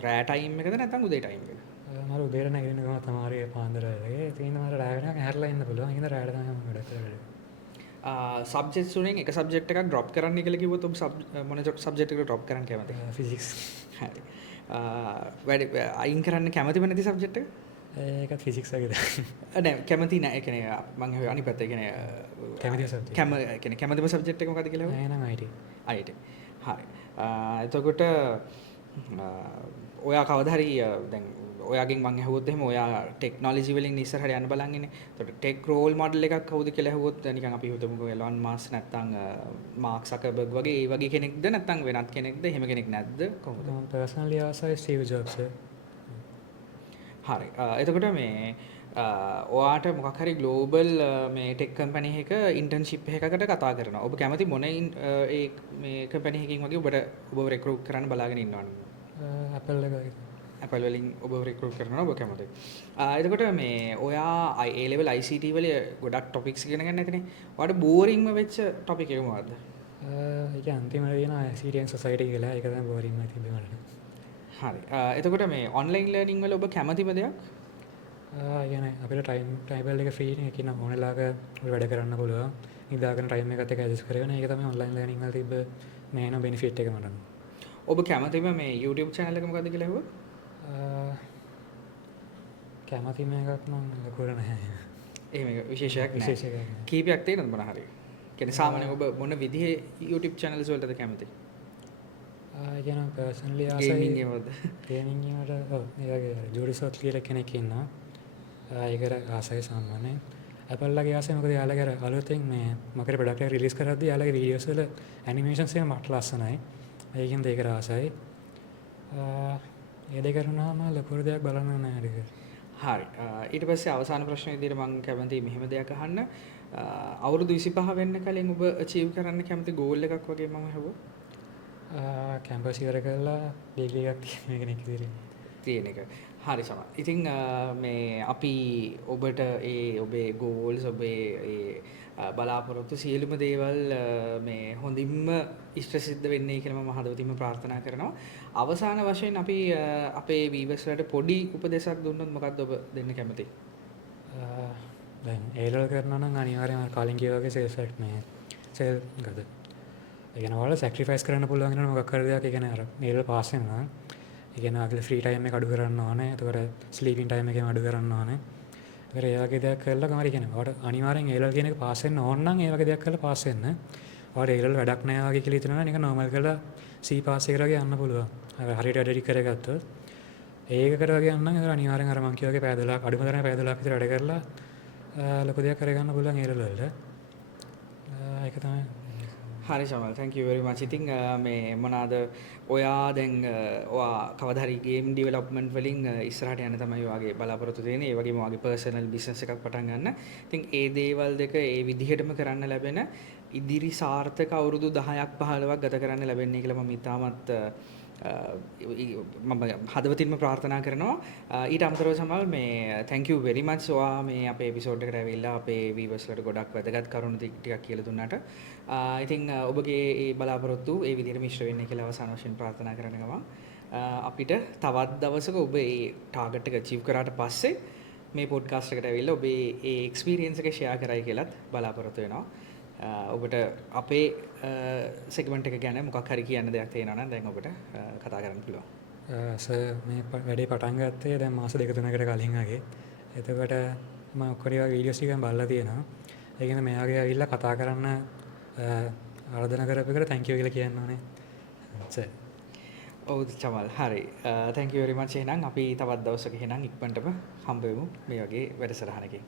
රෑ ටයිම් එකද නැත්නම් උදේ ටයිම් එකද? මම උදේට නැගිටින ගමන් තමයි පාන්දර වෙලේ. ඒකින් මට රෑ වෙනකන් හැරලා ඉන්න පුළුවන්. ඒකින් රෑට තමයි මම වැඩ කරන්නේ. සබ්ජෙක්ට්ස් වලින් එක සබ්ජෙක්ට් එකක් ඩ්‍රොප් කරන්න කියලා කිව්වොත් ඔබ මොන සබ්ජෙක්ට් එක ඩ්‍රොප් කරන්න කැමතිද? ෆිසික්ස්. හරි. වැඩි අයින් කරන්න කැමතිම නැති සබ්ජෙක්ට් එක? ඒකත් ෆිසික්ස් වගේද? නෑ කැමති නෑ. ඒ කියන්නේ මම අනිත් පැත්ත ඒ කියන්නේ කැමති සබ්ජෙක්ට්. කියන්නේ කැමතිම සබ්ජෙක්ට් එක මොකක්ද කියලා හෙව්වා? නෑ නම් IT. IT. හරි. එතකොට ඔයා කවදා හරි දැන් ඔයාගෙන් මම ඇහුවොත් එහෙම ඔයා ටෙක්නොලොජි වලින් ඉස්සරහට යන්න බලන් ඉන්නේ. එතකොට ටෙක් රෝල් මොඩල් එකක් කවුද කියලා ඇහුවොත් නිකන් අපි හිතමුකෝ එලොන් මාස්ක් නැත්නම් මාර්ක් සකර්බර්ග් වගේ ඒ වගේ කෙනෙක්ද නැත්නම් වෙනත් කෙනෙක්ද? එහෙම කෙනෙක් නැද්ද? කොහොමද? මම පර්සනලි ආසයි ස්ටීව් ජොබ්ස්. හරි. එතකොට මේ ඔයාට මොකක් හරි ග්ලෝබල් මේ ටෙක් කම්පැනි එක ඉන්ටර්න්ෂිප් එකකට කතා කරනවා. ඔබ කැමති මොන ඒ මේ කම්පැනි එකකින් වගේ ඔබව රෙක්රූට් කරන්න බලාගෙන ඉන්නවද? Apple එක වගේ. Apple වලින් ඔබව රෙක්රූට් කරනවා ඔබ කැමති. එතකොට මේ ඔයා A level ICT වල ගොඩක් ටොපික්ස් ඉගෙන ගන්න නැතිනේ. ඔයාට බෝරින්ම වෙච්ච ටොපික් එක මොකද්ද? ඒක අන්තිමට තියෙන සිටියන් සොසයිටි කියලා ඒක තමයි බෝරින්ම තිබ්බේ මට. හරි. එතකොට මේ ඔන්ලයින් ලර්නින් වල ඔබ කැමතිම දෙයක්? කියන්නේ අපිට ටයිම් එක ෆ්‍රී නේ කියන ඕනෙලාක වැඩ කරන්න පුළුවන්. ඉඳාගෙන ටයිම් එකත් එක්ක ඇඩ්ජස්ට් කරගෙන ඒක තමයි ඔන්ලයින් ලර්නින් වල තිබ්බ මේන බෙනිෆිට් එක මට. ඔබ කැමතිම මේ YouTube channel එක මොකද්ද කියලා ඇහුවොත්? කැමතිම එකක් නම් ලකුණ නැහැ. එහෙම එක විශේෂයක් නැහැ. විශේෂයක් නැහැ. කීපයක් තියෙනවද මොන හරි? කියන්නේ සාමාන්‍යයෙන් ඔබ මොන විදිහේ YouTube channels වලටද කැමති? කියන පර්සනලි ආසයි ගේමින් ඒවද? ගේමින් වලට ඔව් ඒ වගේ ජෝඩිසොත් කියලා කෙනෙක් ඉන්නවා. ඒකට ආසයි සාමාන්‍යයෙන්. Apple ලගේ ආසයි මොකද යාළුවගේ අර අලුතෙන් මේ මොකද ප්‍රොඩක්ට් එක රිලීස් කරද්දී යාළුවගේ වීඩියෝස් වල ඇනිමේෂන්ස් එක මට ලස්සනයි. ඒකින්ද ඒකට ආසයි. ඒ දෙක කරුණාම ලොකු දෙයක් බලන්න නෑ ඒක. හරි. ඊට පස්සේ අවසාන ප්‍රශ්න විදිහට මම කැමතියි මෙහෙම දෙයක් අහන්න. අවුරුදු 25 වෙන්න කලින් ඔබ අචීව් කරන්න කැමති ගෝල් එකක් වගේ මම අහුවා. කැම්පස් ඉවර කරලා ඩිග්‍රී එකක් තියෙන කෙනෙක් තියෙන එක. හරි සමහර. ඉතින් මේ අපි ඔබට ඔබේ ගෝල්ස් ඔබේ බලාපොරොත්තු සියලුම දේවල් මේ හොඳින්ම ඉෂ්ට සිද්ධ වෙන්නේ කියලා මම හදවතින්ම ප්‍රාර්ථනා කරනවා. අවසාන වශයෙන් අපි අපේ වීවර්ස් වලට පොඩි උපදේශයක් දුන්නොත් මොකක්ද ඔබ දෙන්න කැමති? දැන් ඒලල් කරනවා නම් අනිවාර්යයෙන්ම කලින් කිව්වා වගේ සෙල්ෆ් එක්ට් මේ සෙල් ගද. ඒ කියන්නේ ඔයාලා සැක්‍රිෆයිස් කරන්න පුළුවන් වෙන මොකක් හරි දෙයක් ඒ කියන්නේ අර ඒලල් පාස් වෙනවා. ඒ කියන්නේ ආගල ෆ්‍රී ටයිම් එක අඩු කරන්න ඕනේ. එතකොට ස්ලීපින් ටයිම් එකම අඩු කරන්න ඕනේ. ඒතර ඒ වගේ දෙයක් කළා තමයි කියන්නේ. ඔයාලට අනිවාර්යෙන් ඒලල් කියන එක පාස් වෙන්න ඕන නම් ඒ වගේ දෙයක් කරලා පාස් වෙන්න. ඔයාලට ඒලල් වැඩක් නැහැ වගේ කියලා හිතනවා නිකන් නෝමල් කරලා C පාස් එකට වගේ යන්න පුළුවන්. හරියට වැඩ කරගත්තොත් ඒක කරගෙන යන්න නම් ඒක අනිවාර්යෙන් අර මං කියවගේ පැය 12ක් අඩුම තරමේ පැය 12ක් විතර වැඩ කරලා ලොකු දෙයක් කරගන්න පුළුවන් ඒලල් වලට. ඒක තමයි. හරි ශමල් thank you very much. ඉතින් මේ මොනවාද ඔයා දැන් ඔයා කවදා හරි ගේම් ඩෙවලොප්මන්ට් වලින් ඉස්සරහට යන්න තමයි ඔයාගේ බලාපොරොත්තු තියෙන්නේ. ඒ වගේම ඔයාගේ පර්සනල් බිස්නස් එකක් පටන් ගන්න. ඉතින් ඒ දේවල් දෙක ඒ විදිහටම කරන්න ලැබෙන ඉදිරි සාර්ථක අවුරුදු 10ක් 15ක් ගත කරන්න ලැබෙන්නේ කියලා මම ඉතාමත් මම හදවතින්ම ප්‍රාර්ථනා කරනවා. ඊට අමතරව සමල් මේ thank you very much ඔයා මේ අපේ එපිසෝඩ් එකට ඇවිල්ලා අපේ viewers වලට ගොඩක් වැදගත් කරුණු ටිකක් කියලා දුන්නාට. ඉතින් ඔබගේ ඒ බලාපොරොත්තු ඒ විදිහටම ඉෂ්ට වෙන්න කියලා අවසාන වශයෙන් ප්‍රාර්ථනා කරන ගමන් අපිට තවත් දවසක ඔබ ඒ ටාගට් එක අචීව් කරාට පස්සේ මේ පොඩ්කාස්ට් එකට ඇවිල්ලා ඔබේ ඒ එක්ස්පීරියන්ස් එක ෂෙයා කරයි කියලාත් බලාපොරොත්තු වෙනවා. ඔබට අපේ සෙගමන්ට් එක ගැන මොකක් හරි කියන්න දෙයක් තියෙනවා නම් දැන් ඔබට කතා කරන්න පුළුවන්. සර් මේ වැඩේ පටන් ගත්තේ දැන් මාස 2-3කට කලින් වගේ. එතකොට මම ඔක්කොම වීඩියෝස් ටික බලලා තියෙනවා. ඒ කියන්නේ මෙයාගේ ඇවිල්ලා කතා කරන්න ආරාධනා කරපු එකට thank you කියලා කියන්න ඕනේ. සර්. ඔව් චමල් හරි. thank you very much එහෙනම් අපි තවත් දවසක එහෙනම් ඉක්මනටම හම්බ වෙමු මේ වගේ වැඩසටහනකින්.